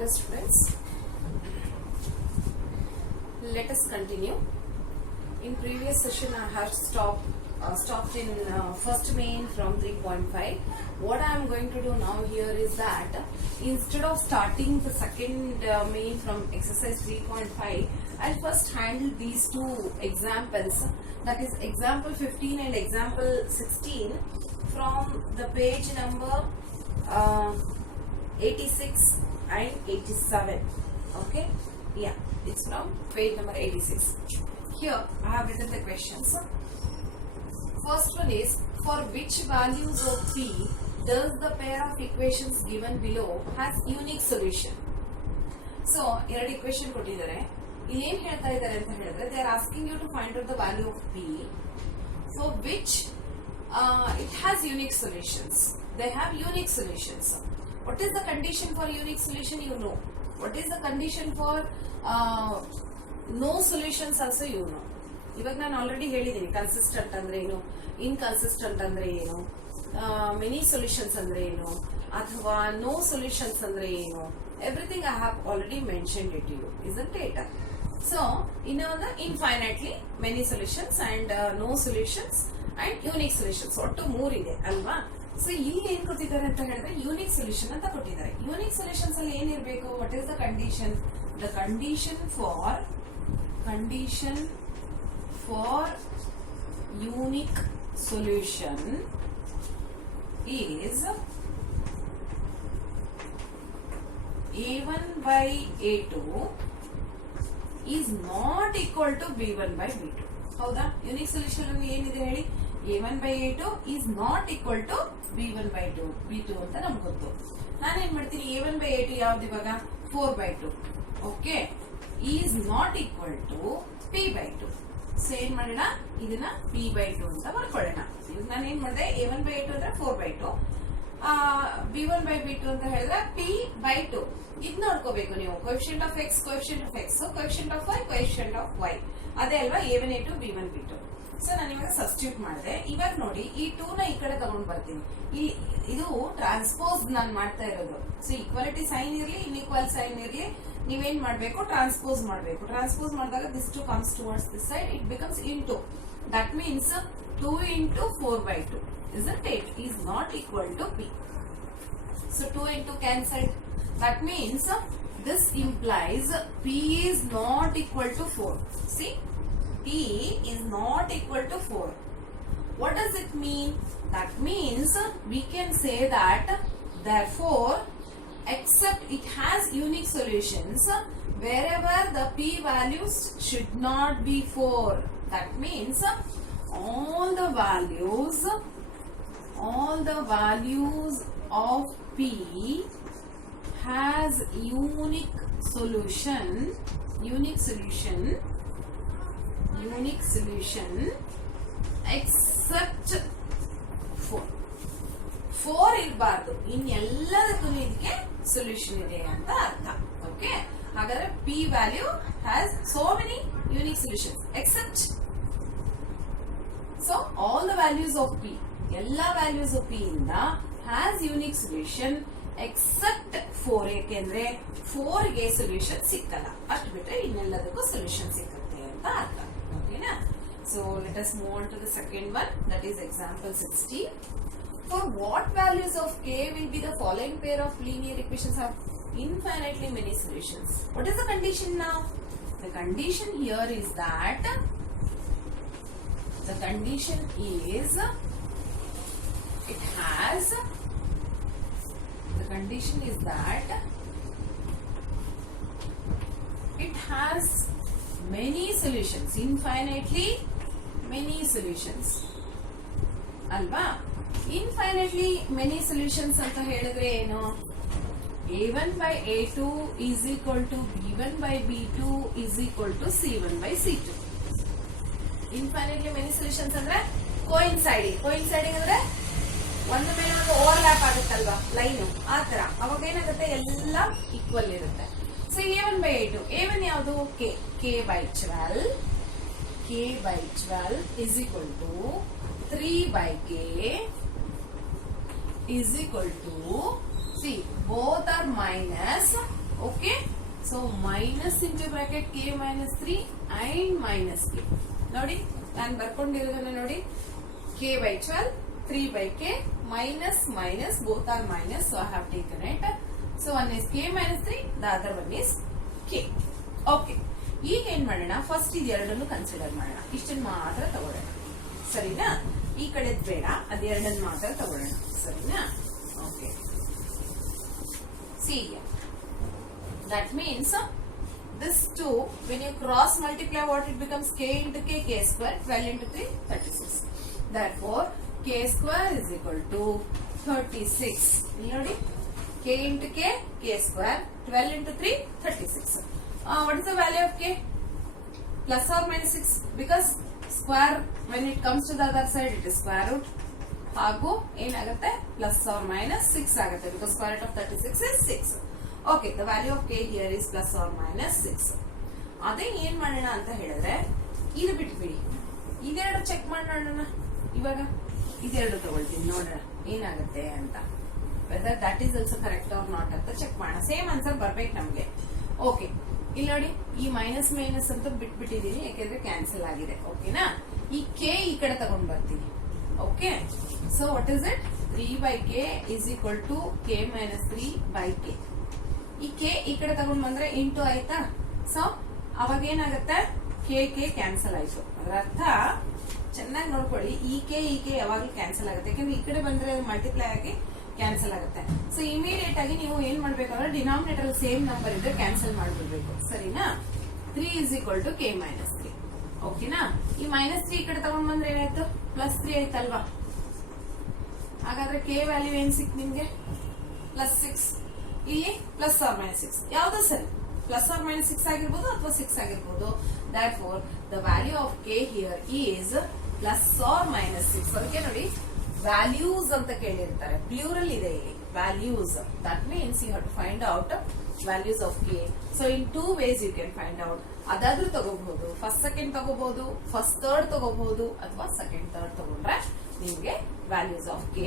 Hello students, let us continue. In previous session I have stopped in first main from 3.5. What I am going to do now here is that instead of starting the second main from exercise 3.5, I'll first handle these two examples, that is example 15 and example 16 from the page number 86 and 87. Okay, yeah, it's from page number 86. Here I have written the questions. First one is, for which values of p does the pair of equations given below has unique solution? So ಎರಡು equation ಕೊಟ್ಟಿದ್ದಾರೆ. ಇಲ್ಲಿ ಏನು ಹೇಳ್ತಾ ಇದ್ದಾರೆ ಅಂತ ಹೇಳಿದ್ರೆ, they are asking you to find out the value of p for which it has unique solutions. They have unique solutions. What is the condition for unique solution? You know. What is the condition for no solutions also you know. ಇವಾಗ ನಾನು ಆಲ್ರೆಡಿ ಹೇಳಿದ್ದೀನಿ ಕನ್ಸಿಸ್ಟೆಂಟ್ ಅಂದ್ರೆ ಏನು, ಇನ್ಕನ್ಸಿಸ್ಟೆಂಟ್ ಅಂದ್ರೆ ಏನು, many solutions ಅಂದ್ರೆ ಏನು, ಅಥವಾ ನೋ ಸೊಲ್ಯೂಷನ್ಸ್ ಅಂದ್ರೆ ಏನು. Everything I have already mentioned it you, isn't it? So ಇನ್ನೊಂದು infinitely many solutions and no solutions and unique solutions, ಒಟ್ಟು ಮೂರಿದೆ ಅಲ್ವಾ. ಸೊ ಇಲ್ಲಿ ಏನ್ ಕೊಟ್ಟಿದ್ದಾರೆ ಅಂತ ಹೇಳಿದ್ರೆ ಯೂನಿಕ್ ಸೊಲ್ಯೂಷನ್ ಅಂತ ಕೊಟ್ಟಿದ್ದಾರೆ. ಯೂನಿಕ್ ಸೊಲ್ಯೂಷನ್ಸ್ ಅಲ್ಲಿ ಏನಿರಬೇಕು, what is the condition? The condition for unique solution is a1 by a2 is not equal to b1 by b2. ಹೌದಾ? ಯೂನಿಕ್ ಸೊಲ್ಯೂಷನ್ ಅಲ್ಲಿ ಏನಿದೆ ಹೇಳಿ, a1 by a2 is not equal to b1 by b2 ಅಂತ ನಮ್ಗೆ ಗೊತ್ತು. ನಾನೇನ್ ಮಾಡ್ತೀನಿ, a1 by a2 ಯಾವ್ದು ಇವಾಗ 4 by 2, okay, is not equal to p by 2. ಸೊ ಏನ್ ಮಾಡೋಣ, ಇದನ್ನ p by 2 ಅಂತ ಬರ್ಕೊಳ್ಳೋಣ. ಈಗ ನಾನು ಏನ್ ಮಾಡಿದೆ, a1 by a2 ಅಂದ್ರೆ 4 by 2, b1 by b2 ಅಂತ ಹೇಳಿದ್ರೆ p by 2. ಇದ್ ನೋಡ್ಕೋಬೇಕು ನೀವು, coefficient of x, coefficient of x, coefficient of y, coefficient of y, ಅದೇ ಅಲ್ವಾ a1 a2 b1 b2. So ನಾನು ಇವಾಗ ಸಬ್ಸ್ಟಿಟ್ಯೂಟ್ ಮಾಡಿದೆ. ಇವಾಗ ನೋಡಿ, ಈ 2 ನ ಈ ಕಡೆ ತಗೊಂಡ್ ಬರ್ತೀನಿ. ಇದು ಟ್ರಾನ್ಸ್ಪೋಸ್ ನಾನು ಮಾಡ್ತಾ ಇರೋದು. ಸೊ ಈಕ್ವಾಲಿಟಿ ಸೈನ್ ಇರ್ಲಿ, ಇನ್ಇಕ್ವಲ್ ಸೈನ್ ಇರ್ಲಿ, ನೀವೇನ್ ಮಾಡ್ಬೇಕು, ಟ್ರಾನ್ಸ್ಪೋಸ್ ಮಾಡಬೇಕು. ಟ್ರಾನ್ಸ್ಪೋಸ್ ಮಾಡಿದಾಗ ದಿಸ್ 2 comes towards this side, it becomes into. That means 2 into 4 by 2, isn't it, is not equal to p. So 2 into cancelled. That means this implies p is not equal to 4. See, p is not equal to 4. What does it mean? That means we can say that therefore, except it has unique solutions wherever the p values should not be 4. That means all the values of p has unique solution except 4. 4 ಇರಬಾರ್ದು, ಇನ್ನೆಲ್ಲದಕ್ಕೂ ಇದಕ್ಕೆ ಸೊಲ್ಯೂಷನ್ ಇದೆ ಅಂತ ಅರ್ಥ. Okay, ಹಾಗಾದ್ರೆ p value has so many unique solutions except. So all the values of p, ಎಲ್ಲಾ values of p ಇಂದ has unique solution except 4. ಏಕೆಂದ್ರೆ 4 ಗೆ ಸೊಲ್ಯೂಷನ್ ಸಿಕ್ಕಲ್ಲ, ಅಷ್ಟು ಬಿಟ್ರೆ ಇನ್ನೆಲ್ಲದಕ್ಕೂ ಸೊಲ್ಯೂಷನ್ ಸಿಕ್ಕುತ್ತೆ ಅಂತ ಅರ್ಥ. ಓಕೆನಾ? So let us move on to the second one, that is example 16. For what values of k will be the following pair of linear equations have infinitely many solutions? What is the condition now? The condition here is that it has many solutions, infinitely many solutions. ಅಲ್ವಾ? Infinitely many solutions ಅಂತ ಹೇಳಿದ್ರೆ ಏನು, a1 by a2 is equal to b1 by b2 is equal to c1 by c2. Infinitely many solutions ಅಂದ್ರೆ ಕೋಇನ್ಸೈಡಿಂಗ್ ಅಂದ್ರೆ ಒಂದು ಮೇಲೆ ಒಂದು ಓವರ್ಲ್ಯಾಪ್ ಆಗುತ್ತಲ್ವಾ ಲೈನ್, ಆ ತರ. ಅವಾಗ ಏನಾಗುತ್ತೆ, ಎಲ್ಲ ಈಕ್ವಲ್ ಇರುತ್ತೆ. So a1 by a2, a1 ಯಾವುದು, k by 12 is equal to 3 by k is equal to, see, both are minus, okay. So minus into bracket K minus 3 and minus K. ನೋಡಿ ನಾನು ಬರ್ಕೊಂಡಿರೋದನ್ನ ನೋಡಿ, K by 12, 3 by k, minus, both are minus, so I have taken it. So one is k minus 3, the other one is k. Okay. ಈಗ ಏನ್ ಮಾಡೋಣ, ಫಸ್ಟ್ ಇದೆರಡನ್ನು ಕನ್ಸಿಡರ್ ಮಾಡೋಣ, ಇಷ್ಟನ್ನು ಮಾತ್ರ ತಗೊಳ್ಳೋಣ, ಸರಿನಾ? ಈ ಕಡೆ ಬೇಡ, ಅದೆರಡನ್ನು ಮಾತ್ರ ತಗೊಳ್ಳೋಣ, ಸರಿನಾ? Okay. See here. That means this 2, when you cross multiply, what it becomes? K into k, k square, 12 into 3, 36. Therefore, k square is equal to 36. ನೋಡಿ, k into k, k square, 12 into 3, 36. What is the value of k? Plus or minus 6? Because square, when it comes to the other side, it is square root. ಹಾಗೂ ಏನಾಗುತ್ತೆ, plus R minus 6 ಆಗುತ್ತೆ, because square root of 36 is 6. Okay, the value of K here is plus R minus 6. ಅದೇ ಏನ್ ಮಾಡೋಣ ಅಂತ ಹೇಳಿದ್ರೆ, ಇದು ಬಿಟ್ಬಿಡಿ, ಇದೆರಡು ಚೆಕ್ ಮಾಡೋಣ. ಇವಾಗ ಇದೆರಡು ತಗೊಳ್ತೀನಿ, ನೋಡೋಣ ಏನಾಗುತ್ತೆ ಅಂತ, whether that is also correct or not ಅಂತ ಚೆಕ್ ಮಾಡೋಣ. ಸೇಮ್ ಆನ್ಸರ್ ಬರ್ಬೇಕು ನಮ್ಗೆ. ಓಕೆ, ಇಲ್ಲಿ ನೋಡಿ, ಈ ಮೈನಸ್ ಮೈನಸ್ ಅಂತ ಬಿಟ್ಬಿಟ್ಟಿದೀನಿ, ಯಾಕೆಂದ್ರೆ ಕ್ಯಾನ್ಸಲ್ ಆಗಿದೆ. ಓಕೆನಾ? ಈ ಕೆ ಈ ಕಡೆ ತಗೊಂಡ್ ಬರ್ತೀನಿ. Okay, so what is it? 3 by k is equal to k minus 3 by k. ಈ ಕೆ ಈ ಕಡೆ ತಗೊಂಡ್ ಬಂದ್ರೆ ಇಂಟು ಆಯ್ತಾ? ಸೊ ಅವಾಗ ಏನಾಗುತ್ತೆ, ಕೆ ಕ್ಯಾನ್ಸಲ್ ಆಯ್ತು. ಅದರ ಅರ್ಥ ಚೆನ್ನಾಗಿ ನೋಡ್ಕೊಳ್ಳಿ, ಈ ಕೆ ಯಾವಾಗ್ಲೂ ಕ್ಯಾನ್ಸಲ್ ಆಗುತ್ತೆ, ಯಾಕಂದ್ರೆ ಈ ಕಡೆ ಬಂದ್ರೆ ಅದು ಮಲ್ಟಿಪ್ಲೈ ಆಗಿ ಕ್ಯಾನ್ಸಲ್ ಆಗುತ್ತೆ. ಸೊ ಇಮಿಡಿಯೇಟ್ ಆಗಿ ನೀವು ಏನ್ ಮಾಡ್ಬೇಕಂದ್ರೆ, ಡಿನಾಮಿನೇಟರ್ ಸೇಮ್ ನಂಬರ್ ಇದ್ರೆ ಕ್ಯಾನ್ಸಲ್ ಮಾಡ್ಬಿಡ್ಬೇಕು, ಸರಿನಾ? 3 is equal to k minus 3. ಓಕೆನಾ? ಈ ಮೈನಸ್ 3 ಈ ಕಡೆ ತಗೊಂಡ್ ಬಂದ್ರೆ ಏನಾಯ್ತು? ಪ್ಲಸ್ 3 ಆಯ್ತಲ್ವಾ? ಹಾಗಾದ್ರೆ ಕೆ ವ್ಯಾಲ್ಯೂ ಏನ್ ಸಿಕ್ ನಿಮ್ಗೆ? ಪ್ಲಸ್ 6. ಇಲ್ಲಿ ಪ್ಲಸ್ ಆರ್ ಮೈನಸ್ 6 ಯಾವ್ದು ಸರಿ? ಪ್ಲಸ್ ಆರ್ ಮೈನಸ್ 6 ಆಗಿರ್ಬೋದು ಅಥವಾ 6 ಆಗಿರ್ಬೋದು. Therefore, the value of k here is plus or minus 6. ಅದಕ್ಕೆ ನೋಡಿ, ವ್ಯಾಲ್ಯೂಸ್ ಅಂತ ಕೇಳಿರ್ತಾರೆ, ಪ್ಲೂರಲ್ ಇದೆ ಇಲ್ಲಿ, values. That means you have to find out values of k. So in 2 ways you can find out. ಅದಾದ್ರೂ ತಗೋಬಹುದು, ಫಸ್ಟ್ ಸೆಕೆಂಡ್ ತಗೋಬಹುದು, first third ತಗೋಬಹುದು, ಅಥವಾ ಸೆಕೆಂಡ್ ಥರ್ಡ್ ತಗೊಂಡ್ರೆ ನಿಮ್ಗೆ values of k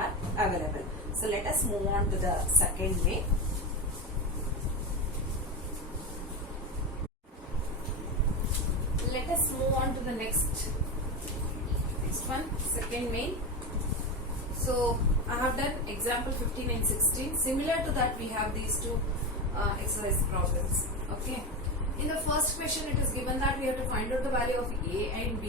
are available. So let us move on to the second way. Let us move on to the next one, second main. So I have done example 15 and 16. Similar to that, we have these two exercise problems. Okay. In the first question, it is given that we have to find out the value of a and b,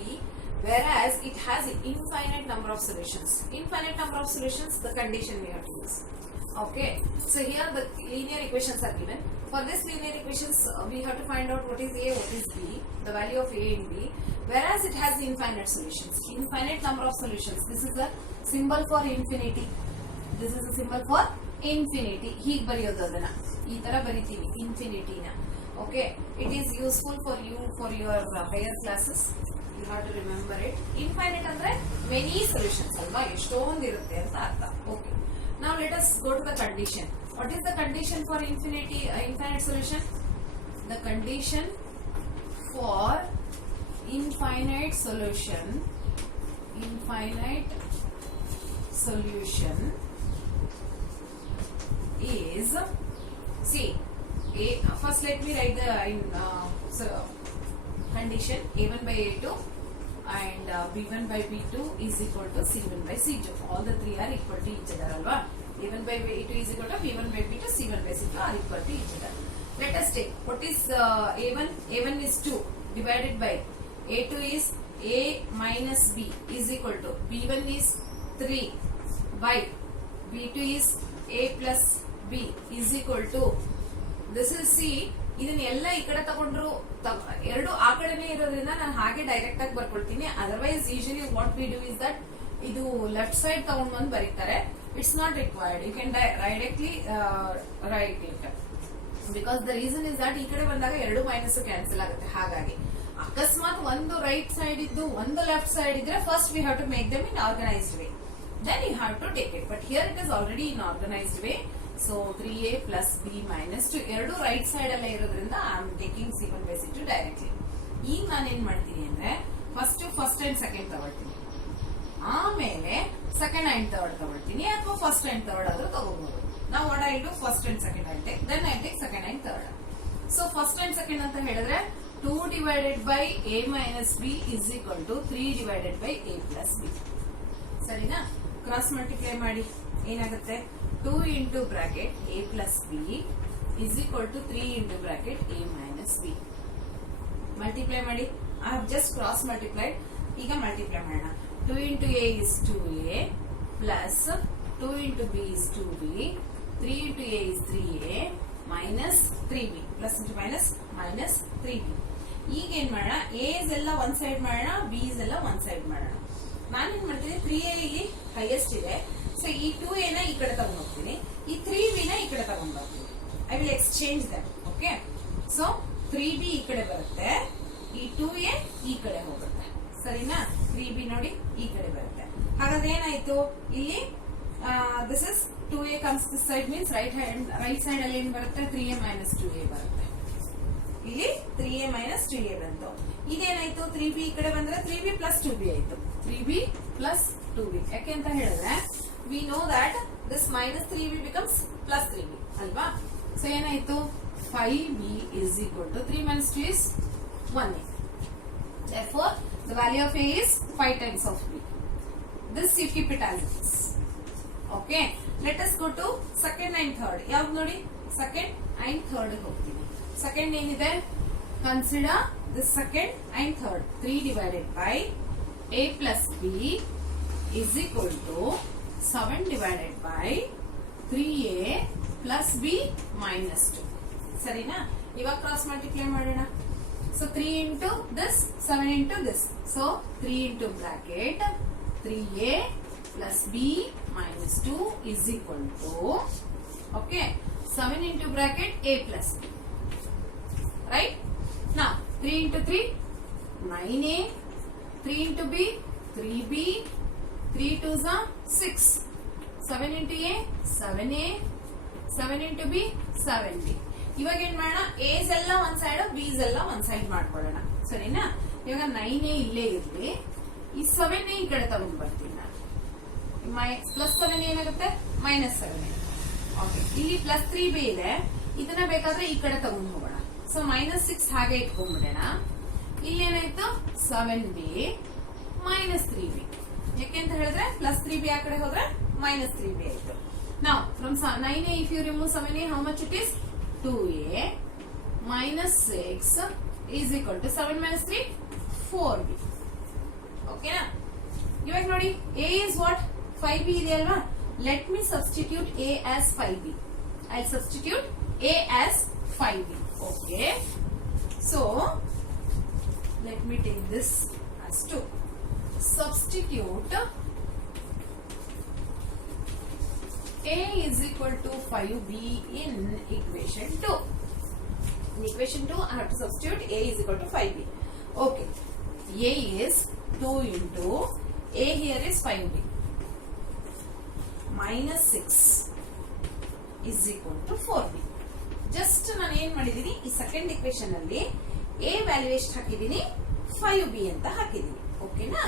whereas it has an infinite number of solutions. Infinite number of solutions, the condition we have to use. Okay. So here the linear equations are given. For this linear equations, we have to find out what is a, what is b, the value of a and b, whereas it has infinite solutions. Infinite number of solutions. This is a symbol for infinity. This is a symbol for infinity. ಹೀಗೆ ಬರೆಯೋದು, ಅದನ್ನ ಈ ತರ ಬರಿತೀವಿ, ಇನ್ಫಿನಿಟಿನ. Okay, it is useful for you for your higher classes. You have to remember it. Infinite ಅಂದ್ರೆ many solutions ಅಲ್ವಾ, ಎಷ್ಟೊಂದು ಇರುತ್ತೆ ಅಂತ ಅರ್ಥ. Okay, now let us go to the condition. What is the condition for infinite solution? The condition for infinite solution is, see, first let me write the condition. A1 by A2 and B1 by B2 is equal to C1 by C2. All the three are equal to each other, alva? A1 by A2 is equal to B1 by B2, C1 by C2 are equal to each other. Let us take, what is A1? A1 is 2 divided by A2 is A minus B is equal to B1 is 3 by B2 is A plus B is equal to, this is C. ಇದನ್ನೆಲ್ಲ ಈ ಕಡೆ ತಗೊಂಡ್ರು, ಎರಡು ಆ ಕಡೆನೇ ಇರೋದ್ರಿಂದ ನಾನು ಹಾಗೆ ಡೈರೆಕ್ಟ್ ಆಗಿ ಬರ್ಕೊಳ್ತೀನಿ. Otherwise usually what we do is that, ಇದು ಲೆಫ್ಟ್ ಸೈಡ್ ತಗೊಂಡ್ ಬಂದು ಬರೀತಾರೆ. It's not required, you can directly write it, because the reason is that ಈ ಕಡೆ ಬಂದಾಗ ಎರಡು ಮೈನಸ್ ಕ್ಯಾನ್ಸಲ್ ಆಗುತ್ತೆ. ಹಾಗಾಗಿ ಅಕಸ್ಮಾತ್ ಒಂದು ರೈಟ್ ಸೈಡ್ ಇದ್ದು ಒಂದು ಲೆಫ್ಟ್ ಸೈಡ್ ಇದ್ರೆ, first we have to make them in organised way, then you have to take it. But here it is already in organised way. So 3a plus b minus 2 ಎರಡು right side ಅಲ್ಲೇ ಇರೋದ್ರಿಂದ I am taking C1 by C2 directly. ಈಗ ನಾನೇನ್ ಮಾಡ್ತೀನಿ ಅಂದ್ರೆ, first and second ತಗೊಳ್ತೀನಿ, ಆಮೇಲೆ second and third ತಗೊಳ್ತೀನಿ, ಅಥವಾ ಫಸ್ಟ್ ಅಂಡ್ ಥರ್ಡ್ ಆದ್ರೂ ತಗೋಬಹುದು. Now what I will do, first and second I will take, then I will take second and third. So first and second ಅಂತ ಹೇಳಿದ್ರೆ 2 divided by a minus b is equal to 3 divided by a plus b. ಸರಿನಾ? Cross multiply ಮಾಡಿ ಏನಾಗುತ್ತೆ, 2 into bracket a plus b is equal to 3 into bracket a minus b. Multiply ಮಾಡಿ, I have just cross multiplied. ಈಗ ಮಲ್ಟಿಪ್ಲೈ ಮಾಡೋಣ. 2 into a is 2a plus 2 into b is 2b, 3 into a is 3a minus 3b, plus into minus minus 3b. ಈಗ ಏನ್ ಮಾಡೋಣ, a's ಎಲ್ಲ ಒಂದ್ ಸೈಡ್ ಮಾಡೋಣ, b's ಎಲ್ಲ ಒಂದ್ ಸೈಡ್ ಮಾಡೋಣ. ನಾನು ಏನ್ ಮಾಡ್ತೀನಿ, 3a ಇಲ್ಲಿ ಹೈಯೆಸ್ಟ್ ಇದೆ, ಸೊ ಈ 2a ನ ಈ ಕಡೆ ತಗೊಂಡ್ ಹೋಗ್ತೀನಿ, ಈ 3b ನ ಈ ಕಡೆ ತಗೊಂಡ್ ಬರ್ತೀನಿ. I will exchange dum. Okay, so 3b ಈ ಕಡೆ ಬರುತ್ತೆ, ಈ 2a ಈ ಕಡೆ ಹೋಗುತ್ತೆ. ಸರಿನಾ? 3b ನೋಡಿ ಈ ಕಡೆ ಬರುತ್ತೆ. ಹಾಗಾದ್ರೆ ಏನಾಯ್ತು, ಇಲ್ಲಿ this is 2a comes this side means right side ಅಲ್ಲಿ ಏನ್ ಬರುತ್ತೆ, 3a minus 2a ಬರುತ್ತೆ. ಇಲ್ಲಿ 3a minus 2a ಬಂತು. ಇದೇನಾಯ್ತು, 3b ಈ ಕಡೆ ಬಂದ್ರೆ 3b plus 2b ಆಯ್ತು. 3b plus 2b. ಯಾಕೆ ಅಂತ ಹೇಳಿದ್ರೆ we know that this minus 3b becomes plus 3b ಅಲ್ವಾ? ಸೊ ಏನಾಯ್ತು, 5b is equal to 3 minus 2 is 1a. Therefore the value of a is 5 times of b. This you keep it as is. Okay, let us go to second and third. ಯಾವ್ದು ನೋಡಿ, second and third ಹೋಗ್ತೀನಿ. Second ಏನಿದೆ, consider the second and third. 3 divided by a plus b is equal to 7 divided by 3a plus b minus 2. ಸರಿನಾ? ಇವಾಗ cross multiply ಮಾಡೋಣ. So 3 into this, 7 into this. So 3 into bracket 3a plus b minus 2 is equal to, okay, 7 into bracket a plus b. Right? Now 3 into 3, 9a, 3 into b, 3b, 3 2s are 6, 7 into a, 7a, 7 into b, 7b. ಇವಾಗ ಏನ್ ಮಾಡೋಣ, a's ಎಲ್ಲ ಒಂದ್ side, b's ಎಲ್ಲ ಒಂದ್ ಸೈಡ್ ಮಾಡ್ಕೊಳ್ಳೋಣ. ಸರಿನಾ? ಇವಾಗ 9a ಇಲ್ಲೇ ಇರ್ಲಿ, ಈ 7a ಈ ಕಡೆ ತಗೊಂಡ್ ಬರ್ತೀನಿ ನಾನು. ಪ್ಲಸ್ 7 ಏನಾಗುತ್ತೆ, ಮೈನಸ್ 7. ಓಕೆ, ಇಲ್ಲಿ ಪ್ಲಸ್ 3b ಇದೆ, ಇದನ್ನ ಬೇಕಾದ್ರೆ ಈ ಕಡೆ ತಗೊಂಡ್ ಹೋಗೋಣ. ಸೊ ಮೈನಸ್ 6 ಹಾಗೆ ಇಟ್ಕೊಂಡ್ಬಿಡೋಣ. ಇಲ್ಲಿ ಏನಾಯ್ತು, 7b ಮೈನಸ್ 3b. ಯಾಕೆಂತ ಹೇಳಿದ್ರೆ ಪ್ಲಸ್ 3b ಆ ಕಡೆ ಹೋದ್ರೆ ಮೈನಸ್ 3b ಆಯ್ತು. ನಾವು from 9a if you remove 7a, how much it is, 2a minus 6 is equal to 7 minus 3, 4b. ಓಕೆನಾ? ಇವಾಗ ನೋಡಿ, a is what, 5b ಇದೆ ಅಲ್ವಾ? Let me substitute a as 5b. I'll substitute a as 5b. Okay. So let me take this as 2. Substitute a is equal to 5b in equation 2. In equation 2, I have to substitute a is equal to 5b. Okay. A is 2 into a here is 5b minus 6 is equal to 4b. Just ನಾನು ಏನ್ ಮಾಡಿದೀನಿ, ಈ second equation ಅಲ್ಲಿ a value ಎಷ್ಟು ಹಾಕಿದೀನಿ, 5b ಅಂತ ಹಾಕಿದೀನಿ. ಓಕೆನಾ?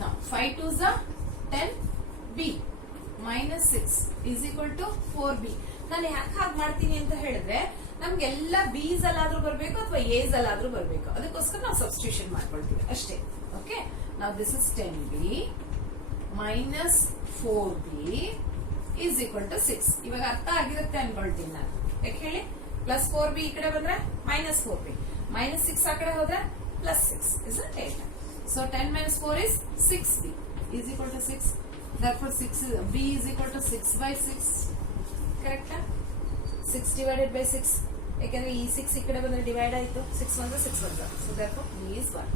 ನಾವು 5 2s are 10b minus 6 is equal to 4b. ನಾನು ಯಾಕೆ ಹಾಗೆ ಮಾಡ್ತೀನಿ ಅಂತ ಹೇಳಿದ್ರೆ, ನಮ್ಗೆಲ್ಲ b's ಅಲ್ಲಾದ್ರೂ ಬರ್ಬೇಕು ಅಥವಾ a's ಅಲ್ಲಾದ್ರೂ ಬರ್ಬೇಕು, ಅದಕ್ಕೋಸ್ಕರ ನಾವು ಸಬ್ಸ್ಟಿಟ್ಯೂಷನ್ ಮಾಡ್ಕೊಳ್ತೀವಿ ಅಷ್ಟೇ. ಓಕೆ, ನಾವು this is 10b minus 4b is equal to 6. ಇವಾಗ ಅರ್ಥ ಆಗಿರುತ್ತೆ ಅನ್ಕೊಳ್ತೀನಿ ನಾನು. ಯಾಕೆ ಹೇಳಿ, ಪ್ಲಸ್ 4b ಈ ಕಡೆ ಬಂದ್ರೆ ಮೈನಸ್ 4b, ಮೈನಸ್ 6 ಆ ಕಡೆ ಹೋದ್ರೆ ಪ್ಲಸ್ 6, isn't it? So 10 minus 4 is 6b is equal to 6. Therefore b is equal to 6 by 6. Correct? 6 divided by 6. ಯಾಕಂದ್ರೆ ಈ 6 ಈ ಕಡೆ ಬಂದ್ರೆ ಡಿವೈಡ್ ಆಯ್ತು, 6 1 6 1. So therefore b is 1.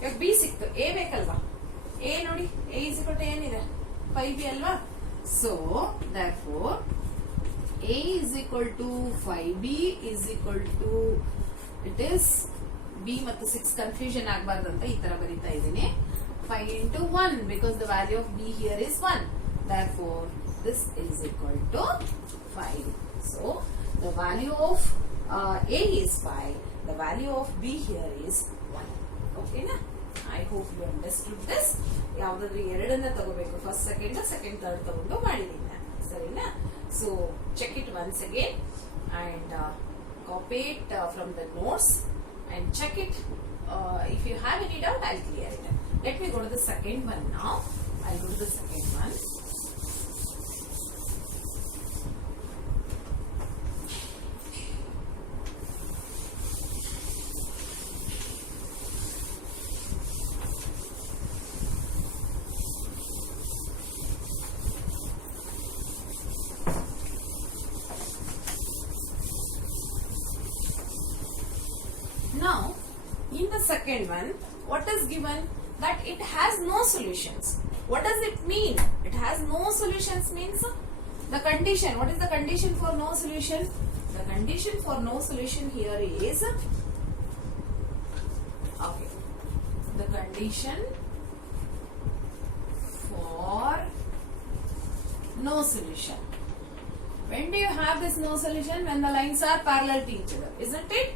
ಇವಾಗ b ಸಿಕ್ತು, a ಬೇಕಲ್ವಾ? a ನೋಡಿ, a is equal to ಏನಿದೆ, 5b ಅಲ್ವಾ? So therefore a is equal to 5b is equal to, it is b ಮತ್ತು 6 ಕನ್ಫ್ಯೂಷನ್ ಆಗಬಾರ್ದಂತ ಈ ತರ ಬರೀತಾ ಇದ್ದೀನಿ, 5 into 1 because the value of b here is 1. Therefore this is equal to 5. So the value of a is 5, the value of b here is 1. Okay na? I hope you understood this. ಯಾವ್ದಾದ್ರು ಎರಡನ್ನ ತಗೋಬೇಕು, first second third ತಗೊಂಡು ಮಾಡಿದೀನಿ ನಾನು. ಸರಿನಾ? So check once again and copy it from the notes and check it. If you have any doubt, I'll clear it. Let me go to the second one now. I'll go to the second one. Now, in the second one, what is given? That it has no solutions. What does it mean? It has no solutions means the condition. What is the condition for no solution? The condition for no solution here is, okay, the condition for no solution. When do you have this no solution? When the lines are parallel to each other, isn't it?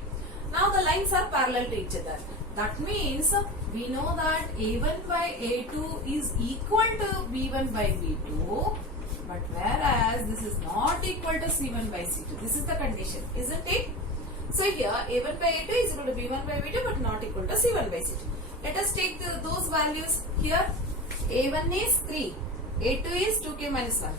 Now the lines are parallel to each other. That means we know that A1 by A2 is equal to B1 by B2, but whereas this is not equal to C1 by C2. This is the condition, isn't it? So here A1 by A2 is equal to B1 by B2 but not equal to C1 by C2. Let us take those values here. A1 is 3, A2 is 2k minus 1,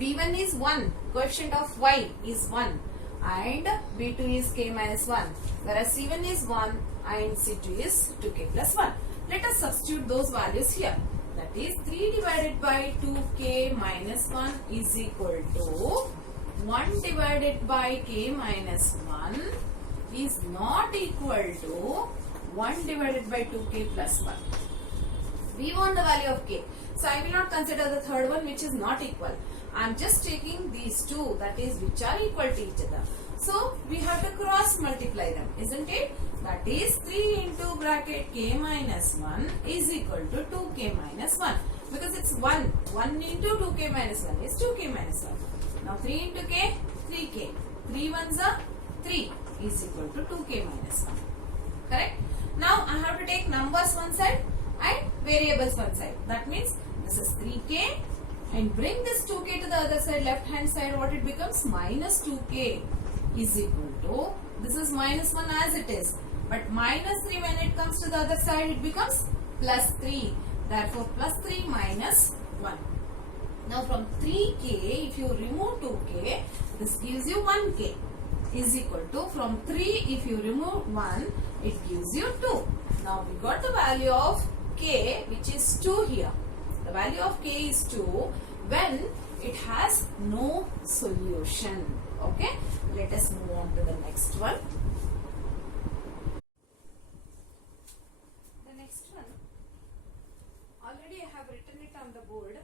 B1 is 1, coefficient of y is 1, and B2 is k minus 1, whereas C1 is 1 and C2 is 2k plus 1. Let us substitute those values here. That is 3 divided by 2k minus 1 is equal to 1 divided by k minus 1 is not equal to 1 divided by 2k plus 1. We want the value of k. So I will not consider the third one which is not equal. I am just taking these two, that is which are equal to each other. So we have to cross multiply them, isn't it? That is 3 into bracket k minus 1 is equal to 2k minus 1. Because it's 1. 1 into 2k minus 1 is 2k minus 1. Now 3 into k, 3k. 3 ones are 3 is equal to 2k minus 1. Correct? Now I have to take numbers one side and variables one side. That means this is 3k and bring this 2k to the other side, left hand side, what it becomes? Minus 2k is equal to, this is minus 1 as it is, but minus 3 when it comes to the other side it becomes plus 3. Therefore plus 3 minus 1. Now from 3k, if you remove 2k, this gives you 1k is equal to, from 3 if you remove 1, it gives you 2. Now we got the value of k which is 2 here. The value of k is 2 when it has no solution. Okay, let us move on to the next one. The next one, already I have written it on the board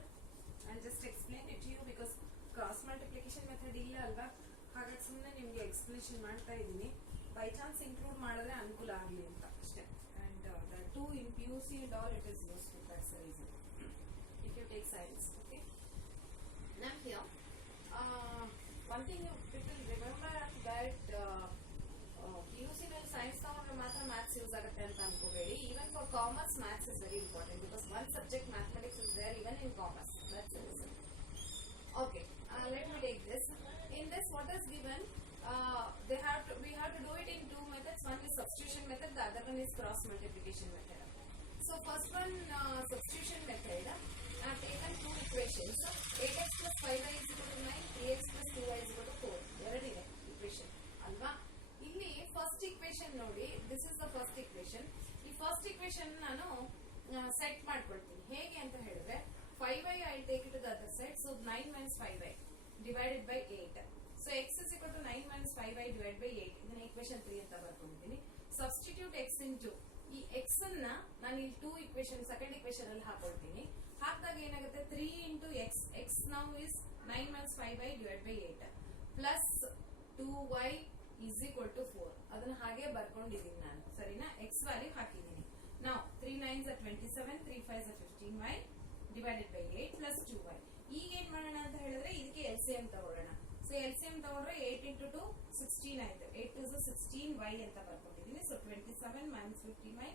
and just explain it to you because cross multiplication method ಇಲ್ಲ ಅಲ್ವಾ, ಹಾಗಾಗಿ ಸುಮ್ಮನೆ ನಿಮಗೆ ಎಕ್ಸ್ಪ್ಲೇಷನ್ ಮಾಡ್ತಾ ಇದ್ದೀನಿ. By chance include ಮಾಡಿದ್ರೆ ಅನುಕೂಲ ಆಗಲಿ ಅಂತ ಅಷ್ಟೇ. And the two in PUC and all it is useful. That's the reason. If you take science, okay. Now here, one thing you people remember that PUC ನಲ್ಲಿ science ತಗೊಂಡ್ರೆ ಮಾತ್ರ maths ಯೂಸ್ ಆಗುತ್ತೆ ಅಂತ ಅನ್ಕೋಬೇಡಿ. Even for commerce, maths is very important because one subject mathematics is there even in commerce. That's the reason. Okay, let me take this. In this, what is given? We have to do it in two methods. One is substitution method, the other one is cross multiplication method. So first one, substitution method. I have taken two equations. 8x plus 5y is equal to 9, 3x plus 2y is equal to 4. ಎರಡಿದೆ equation ಅಲ್ವಾ? ಇಲ್ಲಿ first equation ನೋಡಿ, this is the first equation. ಈ first equation ನಾನು ಸೆಟ್ ಮಾಡ್ಕೊಳ್ತೀನಿ. ಹೇಗೆ ಅಂತ ಹೇಳಿದ್ರೆ 5y I will take it to the other side. So 9 minus 5y divided by 8. So x is equal to 9 minus 5y divided by 8. ಇದನ್ನ equation 3 ಅಂತ ಬರ್ಕೊಂಡಿದ್ದೀನಿ. Substitute x into ಈ x ಅನ್ನ ನಾನು ಇಲ್ಲಿ 2 equation ಸೆಕೆಂಡ್ equation ಅಲ್ಲಿ ಹಾಕೊಳ್ತೀನಿ. ಹಾಕಿದಾಗ ಏನಾಗುತ್ತೆ 3 into x now is 9 minus 5y divided by 8 plus 2y is equal to 4. ಅದನ್ನ ಹಾಗೆ ಬರ್ಕೊಂಡಿದ್ದೀನಿ ನಾನು, ಸರಿನಾ? x ವ್ಯಾಲ್ಯೂ ಹಾಕಿದ್ದೀನಿ. Now 3 9s are 27, 3 5s are 15y divided by 8 plus 2y. ಈಗ ಏನ್ ಮಾಡೋಣ ಅಂತ ಹೇಳಿದ್ರೆ ಇದಕ್ಕೆ LCM ತಗೊಳ್ಳೋಣ. ಸೊ LCM ತಗೊಂಡ್ರೆ 8 into 2 16 ಆಯ್ತು. 8 2s are 16y ಅಂತ ಬರ್ಕೊಂಡಿದ್ದೀನಿ. So 27 minus 15y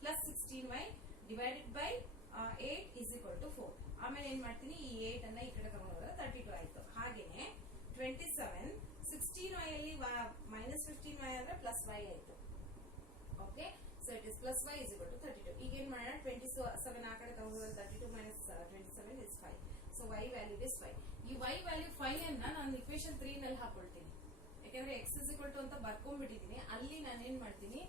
plus 16y divided by 8 is equal to 4. ಆಮೇಲೆ ಏನ್ ಮಾಡ್ತೀನಿ, ಈ 8 ಅನ್ನ ಈ ಕಡೆ ತಗೊಂಡ್ರೆ 32 ಆಯ್ತು. ಹಾಗೇನೆ 27 y ಆಯ್ತು. Okay, so it is plus y is equal to 32. ಈಗ ಏನ್ ಮಾಡೋಣ, 27 ಆ ಕಡೆ ತಗೊಂಡ್ರೆ 32 minus 27 is 5. So y value is 5. ಈ y ವ್ಯಾಲ್ಯೂ 5 ಅನ್ನ ನಾನು ಇಕ್ವೇಶನ್ 3 ನಲ್ಲಿ ಹಾಕೊಳ್ತೀನಿ. ಯಾಕಂದ್ರೆ x is equal to ಅಂತ ಬರ್ಕೊಂಡ್ಬಿಟ್ಟಿದ್ದೀನಿ. ಅಲ್ಲಿ ನಾನು ಏನ್ ಮಾಡ್ತೀನಿ,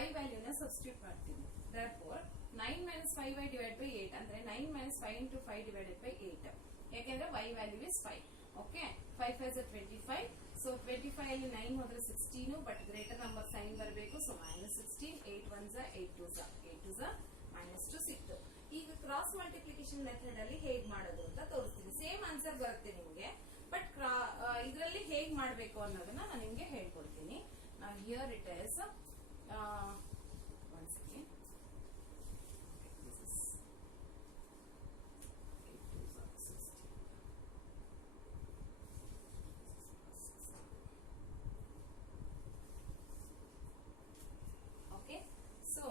y ವ್ಯಾಲ್ಯೂನ ಸಬ್ಸ್ಟಿಟ್ಯೂಟ್ ಮಾಡ್ತೀನಿ. therefore 9 minus 5y divided by 8 ಅಂದ್ರೆ 9 minus 5 into 5 divided by 8. ಯಾಕಂದ್ರೆ y ವ್ಯಾಲ್ಯೂ is 5. ಓಕೆ, 5 5 is 25. ಸೊ 25 ಅಲ್ಲಿ 9 ಹೋದ್ರೆ 16, ಬಟ್ ಗ್ರೇಟರ್ ನಂಬರ್ ಸೈನ್ ಬರಬೇಕು. ಸೊ -16, 8 1s 8 2s 8 2s -2 ಸಿಕ್ತು. ಈಗ ಕ್ರಾಸ್ ಮಲ್ಟಿಪ್ಲಿಕೇಶನ್ ಮೆಥಡ್ ಅಲ್ಲಿ ಹೇಗ್ ಮಾಡೋದು ಅಂತ ತೋರಿಸ್ತೀನಿ. ಸೇಮ್ ಆನ್ಸರ್ ಬರುತ್ತೆ ನಿಮ್ಗೆ, ಬಟ್ ಇದರಲ್ಲಿ ಹೇಗ್ ಮಾಡಬೇಕು ಅನ್ನೋದನ್ನ ನಾನು ನಿಮ್ಗೆ ಹೇಳ್ಕೊಡ್ತೀನಿ. Here it is one second. Okay, so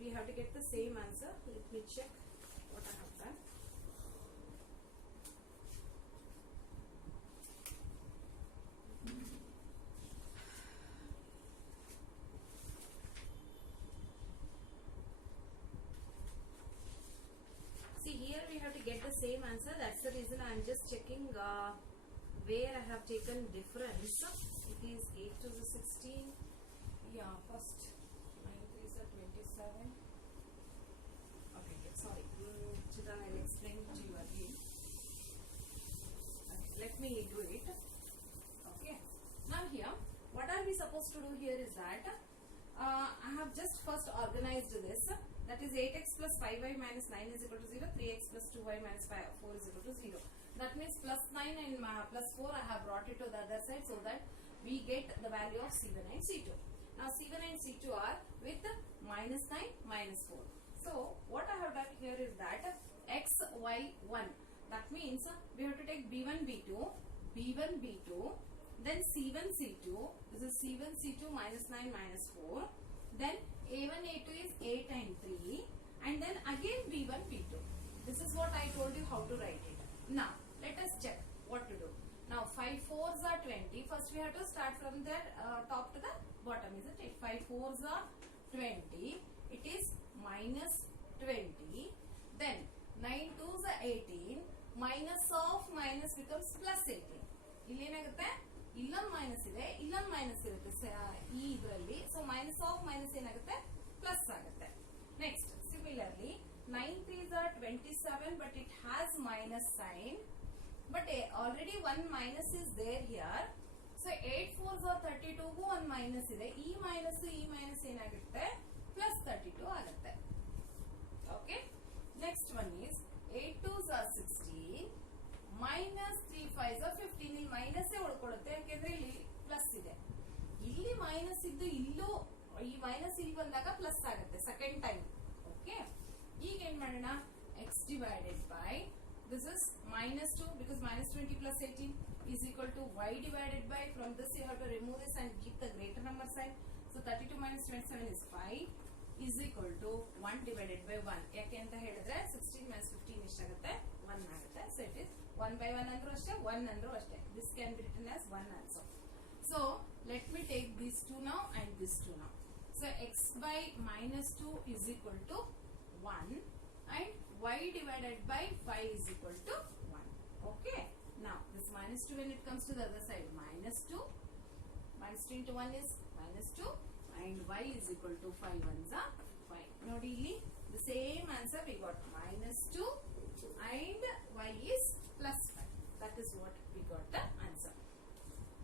we have to get the same answer. Let me check what I have done. See, here we have to get the same answer. That's the reason I am just checking where I have taken difference. It is 8 to the 16. Yeah, first 9 3s are 27. Okay, sorry. Chitra, I'll explain to you again. Okay, let me do it. Okay. Now here, what are we supposed to do here is that I have just first organized this. That is 8x plus 5y minus 9 is equal to 0. 3x plus 2y minus 4 is equal to 0. That means plus 9 and plus 4 I have brought it to the other side so that we get the value of C1 and C2. Now C1 and C2 are with minus 9, minus 4. So what I have done here is that x, y, 1. That means we have to take B1, B2, B1, B2, then C1, C2. This is C1, C2 minus 9, minus 4. Then A1, A2 is 8 and 3. And then again B1, B2. This is what I told you how to write it. Now let us check what to do. Now 5 4s are 20. First we have to start from the top to the bottom, isn't it? 5 4s are 20. It is minus 20. Then 9 2s are 18. Minus of minus becomes plus 18. ಇಲ್ಲಿ ಏನಾಗುತ್ತೆ, ಇಲ್ಲೊಂದು ಮೈನಸ್ ಇದೆ, ಇಲ್ಲೊಂದು ಮೈನಸ್ ಇರುತ್ತೆ ಈ ಇದರಲ್ಲಿ. So minus of minus ಏನಾಗುತ್ತೆ, ಪ್ಲಸ್ ಆಗುತ್ತೆ. Next similarly 9 3s are 27, but it has minus sign. But already one minus is there here. So 8 4s are 32 ಗೂ ಒಂದು ಮೈನಸ್ ಇದೆ. ಈ ಮೈನಸ್ ಏನಾಗುತ್ತೆ, ಪ್ಲಸ್ 32 ಆಗುತ್ತೆ. Okay, next one is 8 2s are 16 minus 3 5s are 15. ಇಲ್ಲಿ ಮೈನಸ್ ಉಳ್ಕೊಳ್ಳುತ್ತೆ, ಯಾಕೆಂದ್ರೆ ಇಲ್ಲಿ ಪ್ಲಸ್ ಇದೆ. ಇಲ್ಲಿ ಮೈನಸ್ ಇದ್ದು ಇಲ್ಲೂ ಈ ಮೈನಸ್ ಇಲ್ಲಿ ಬಂದಾಗ ಪ್ಲಸ್ ಆಗುತ್ತೆ ಸೆಕೆಂಡ್ ಟೈಮ್. ಓಕೆ, ಈಗ ಏನ್ ಮಾಡೋಣ, x divided by this is minus 2 because minus 20 plus 18 is equal to y divided by, from this you have to remove this and keep the greater number sign. So 32 minus 27 is 5 is equal to 1 divided by 1. ಯಾಕೆ ಅಂತ ಹೇಳಿದ್ರೆ 16 minus 15 ಎಷ್ಟಾಗುತ್ತೆ, 1 ಆಗುತ್ತೆ. So it is 1 by 1 ಅಂದ್ರೂ ಅಷ್ಟೇ, 1 ಅಂದ್ರೂ ಅಷ್ಟೇ. This can be written as 1 also. So let me take these two now and this two now. So x by minus 2 is equal to 1 and y divided by 5 is equal to 1. Okay, now this minus 2 when it comes to the other side, minus 2 into 1 is minus 2 and y is equal to 5 1s are 5. Nodi illi the same answer we got, minus 2 and y is plus 5. That is what we got the answer.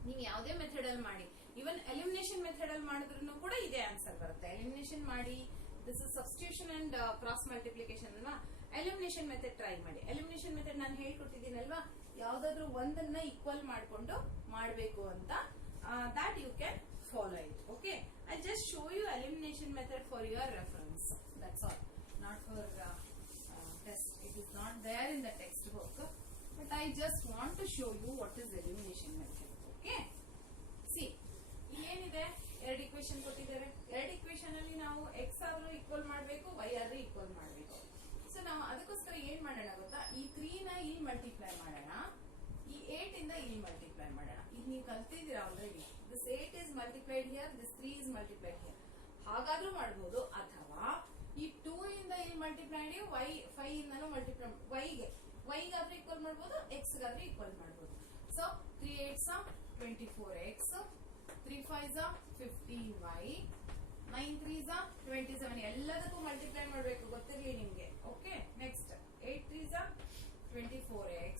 ನೀವು ಯಾವುದೇ ಮೆಥಡ್ ಅಲ್ಲಿ ಮಾಡಿ, ಇವನ್ elimination method ಅಲ್ಲಿ ಮಾಡಿದ್ರು ಕೂಡ ಇದೇ ಆನ್ಸರ್ ಬರುತ್ತೆ. ಎಲಿಮಿನೇಷನ್ ಮಾಡಿ, this is substitution and cross multiplication ಅಲ್ವಾ. ಎಲಿಮಿನೇಷನ್ ಮೆಥಡ್ ಟ್ರೈ ಮಾಡಿ. ಎಲಿಮಿನೇಷನ್ ಮೆಥಡ್ ನಾನು ಹೇಳ್ಕೊಟ್ಟಿದ್ದೀನಲ್ವಾ, ಯಾವ್ದಾದ್ರು ಒಂದನ್ನ ಈಕ್ವಲ್ ಮಾಡ್ಕೊಂಡು ಮಾಡಬೇಕು ಅಂತ. that you can follow it. Okay, I'll just show you elimination method for your reference. That's all, not for test. It is not there in the textbook, but I just want to show you what is elimination method. Okay, see, ಏನಿದೆ, ಎರಡು ಇಕ್ವೇಶನ್ ಕೊಟ್ಟಿದ್ದೇವೆ. ಎರಡು ಇಕ್ವೇಶನ್ ಅಲ್ಲಿ ನಾವು x ಆದ್ರೂ ಈಕ್ವಲ್ ಮಾಡಬೇಕು, y ಆದ್ರೂ ಈಕ್ವಲ್ ಮಾಡಬೇಕು. ಸೊ ನಾವು ಅದಕ್ಕೋಸ್ಕರ ಏನ್ ಮಾಡೋಣ ಗೊತ್ತಾ, ಈ 3 ನ ಇಲ್ಲಿ ಮಲ್ಟಿಪ್ಲೈ ಮಾಡೋಣ, ಈ 8 ಇಂದ ಇಲ್ಲಿ ಮಲ್ಟಿಪ್ಲೈ ಮಾಡೋಣ. ನೀವು ಕಲ್ತಿದ್ದೀರಾ already. This 8 is multiplied here, this 3 is multiplied here. ಹಾಗಾದ್ರೂ ಮಾಡಬಹುದು, ಅಥವಾ ಈ 2 ಇಂದ ಏನ್ ಮಲ್ಟಿಪ್ಲೈ ಮಾಡಿ y 5 ಇಂದನೂ ಮಲ್ಟಿಪ್ಲೈ y ಗಾದ್ರೆ ಈಕ್ವಲ್ ಮಾಡಬಹುದು, x ಗಾದ್ರೆ ಈಕ್ವಲ್ ಮಾಡಬಹುದು. ಸೊ 3 8s 24x, 3 5s 15y, 9 3s 27. ಎಲ್ಲದಕ್ಕೂ ಮಲ್ಟಿಪ್ಲೈ ಮಾಡಬೇಕು, ಗೊತ್ತಿರಲಿ ನಿಮ್ಗೆ. Okay, next 8 3s 24x,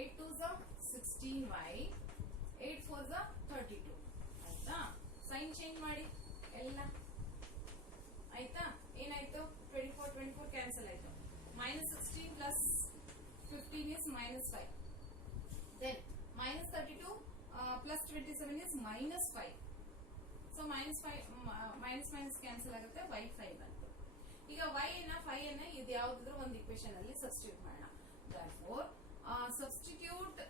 8 2s 16y, 8 4s 32. ಆಯ್ತಾ? ಸೈನ್ ಚೇಂಜ್ ಮಾಡಿ ಎಲ್ಲ. ಆಯ್ತಾ? ಏನಾಯ್ತು? 24 ಕ್ಯಾನ್ಸಲ್ ಆಯ್ತು. -16 plus 15 is -5. Then -32 plus 27 is -5. So minus ಕ್ಯಾನ್ಸಲ್ ಆಗುತ್ತೆ, y 5 ಬಂತು. ಈಗ y ನ 5 ಅನ್ನ ಇದು ಯಾವ್ದಾದ್ರು ಒಂದು ಇಕ್ವೇಶನ್ ಅಲ್ಲಿ ಸಬ್ಸ್ಟಿಟ್ಯೂಟ್ ಮಾಡೋಣ. Therefore substitute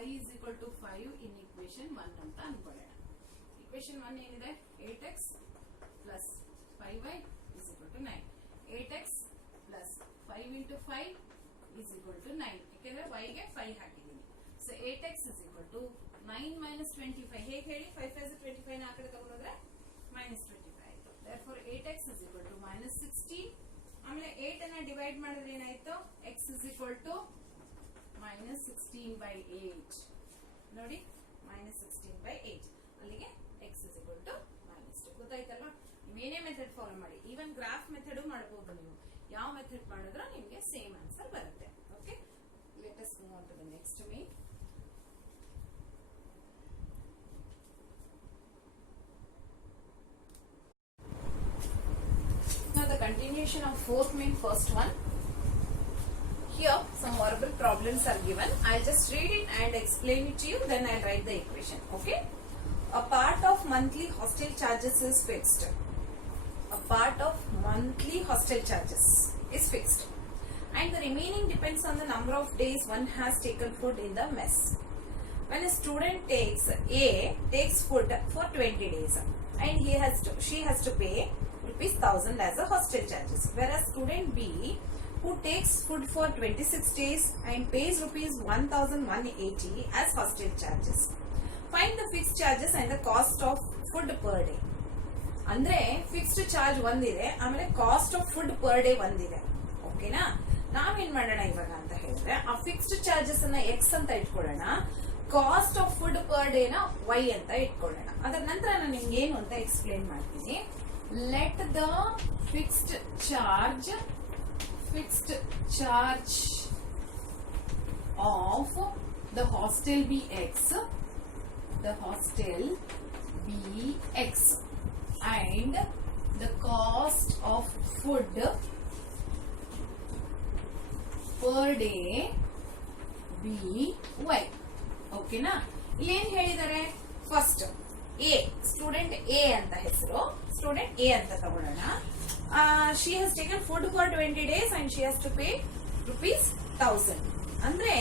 y is equal to 5 in equation 1 ಅಂತ ಅನ್ಕೊಳ್ಳೋಣ. equation 1 ಏನಿದೆ? 8x plus 5y is equal to 9. 8x plus 5 into 5 is equal to 9. ಯಾಕೆಂದ್ರೆ y ಗೆ 5 ಹಾಕಿದ್ದೀನಿ. So 8x is equal to 9 minus 25. ಹೇಗೆ ಹೇಳಿ? 5 5 25 ನ ಆ ಕಡೆ ತಗೊಂಡ್ರೆ -25 ಆಯ್ತು. Therefore 8x is equal to -16. ಆಮೇಲೆ 8 ಅನ್ನ ಡಿವೈಡ್ ಮಾಡಿದ್ರೆ ಏನಾಯ್ತು? x is equal to -16/8. ನೋಡಿ, -16/8. ಅಲ್ಲಿಗೆ x is equal to -2. ಗೊತ್ತಾಯ್ತಲ್ವಾ? ನೀವೇನೇ ಮೆಥಡ್ ಫಾಲೋ ಮಾಡಿ, ಈವನ್ ಗ್ರಾಫ್ ಮೆಥಡ್ ಮಾಡಬಹುದು. ನೀವು ಯಾವ ಮೆಥಡ್ ಮಾಡಿದ್ರೂ ನಿಮಗೆ ಸೇಮ್ ಆನ್ಸರ್ ಬರುತ್ತೆ. Okay, let us move on to the next main. Now the continuation of fourth main, first one. Here some verbal problems are given. I'll just read it and explain it to you, then I'll write the equation. Okay, a part of monthly hostel charges is fixed. A part of monthly hostel charges is fixed, and the remaining depends on the number of days one has taken food in the mess. When a student takes food for 20 days and she has to pay ₹1000 as a hostel charges, whereas student B, who takes food for 26 days and pays ₹1180 as hostel charges. Find the fixed charges and the cost of food per day. ಅಂದ್ರೆ fixed charge ಒಂದಿದೆ, ಆಮೇಲೆ cost of food per day ಒಂದಿದೆ. ಓಕೆನಾ? ನಾವೇನ್ ಮಾಡೋಣ ಇವಾಗ ಅಂತ ಹೇಳಿದ್ರೆ, ಆ ಫಿಕ್ಸ್ಡ್ ಚಾರ್ಜಸ್ ಅನ್ನ ಎಕ್ಸ್ ಅಂತ ಇಟ್ಕೊಳ್ಳೋಣ, cost of food per day ನ ವೈ ಅಂತ ಇಟ್ಕೊಳ್ಳೋಣ. ಅದರ ನಂತರ ನಾನು ನಿಮ್ಗೆ ಏನು ಅಂತ ಎಕ್ಸ್ಪ್ಲೇನ್ ಮಾಡ್ತೀನಿ. Let the fixed charge of the hostel B X, and the cost of food per day be y. ಓಕೆನಾ? ಏನ್ ಹೇಳಿದ್ದಾರೆ? ಫಸ್ಟ್ ಎ, ಸ್ಟೂಡೆಂಟ್ ಎ ಅಂತ ಹೆಸರು, ಸ್ಟೂಡೆಂಟ್ ಎ ಅಂತ ತಗೊಳ್ಳೋಣ. she has taken food for 20 days and she has to pay ₹1000. ಅಂದ್ರೆ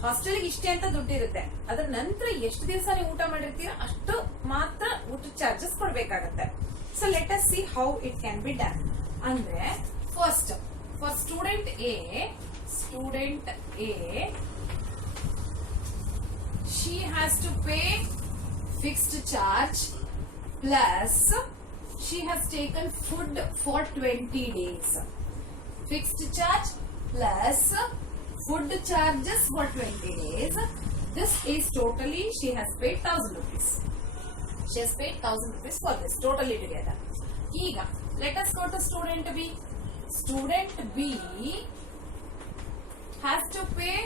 ಹಾಸ್ಟೆಲ್ಗೆ ಇಷ್ಟೇ ಅಂತ ದುಡ್ಡಿರುತ್ತೆ. ಅದ್ರ ನಂತರ ಎಷ್ಟು ದಿವಸ ನೀವು ಊಟ ಮಾಡಿರ್ತೀರ ಅಷ್ಟು ಮಾತ್ರ ಊಟದ ಚಾರ್ಜಸ್ ಕೊಡ್ಬೇಕಾಗತ್ತೆ. So let us see how it can be done. ಅಂದ್ರೆ first for student A she has to pay fixed charge plus she has taken food for 20 days. Fixed charge plus food charges for 20 days. This is totally she has paid ₹1000. She has paid ₹1000 for this totally together. ಈಗ let us go to student B. Student B has to pay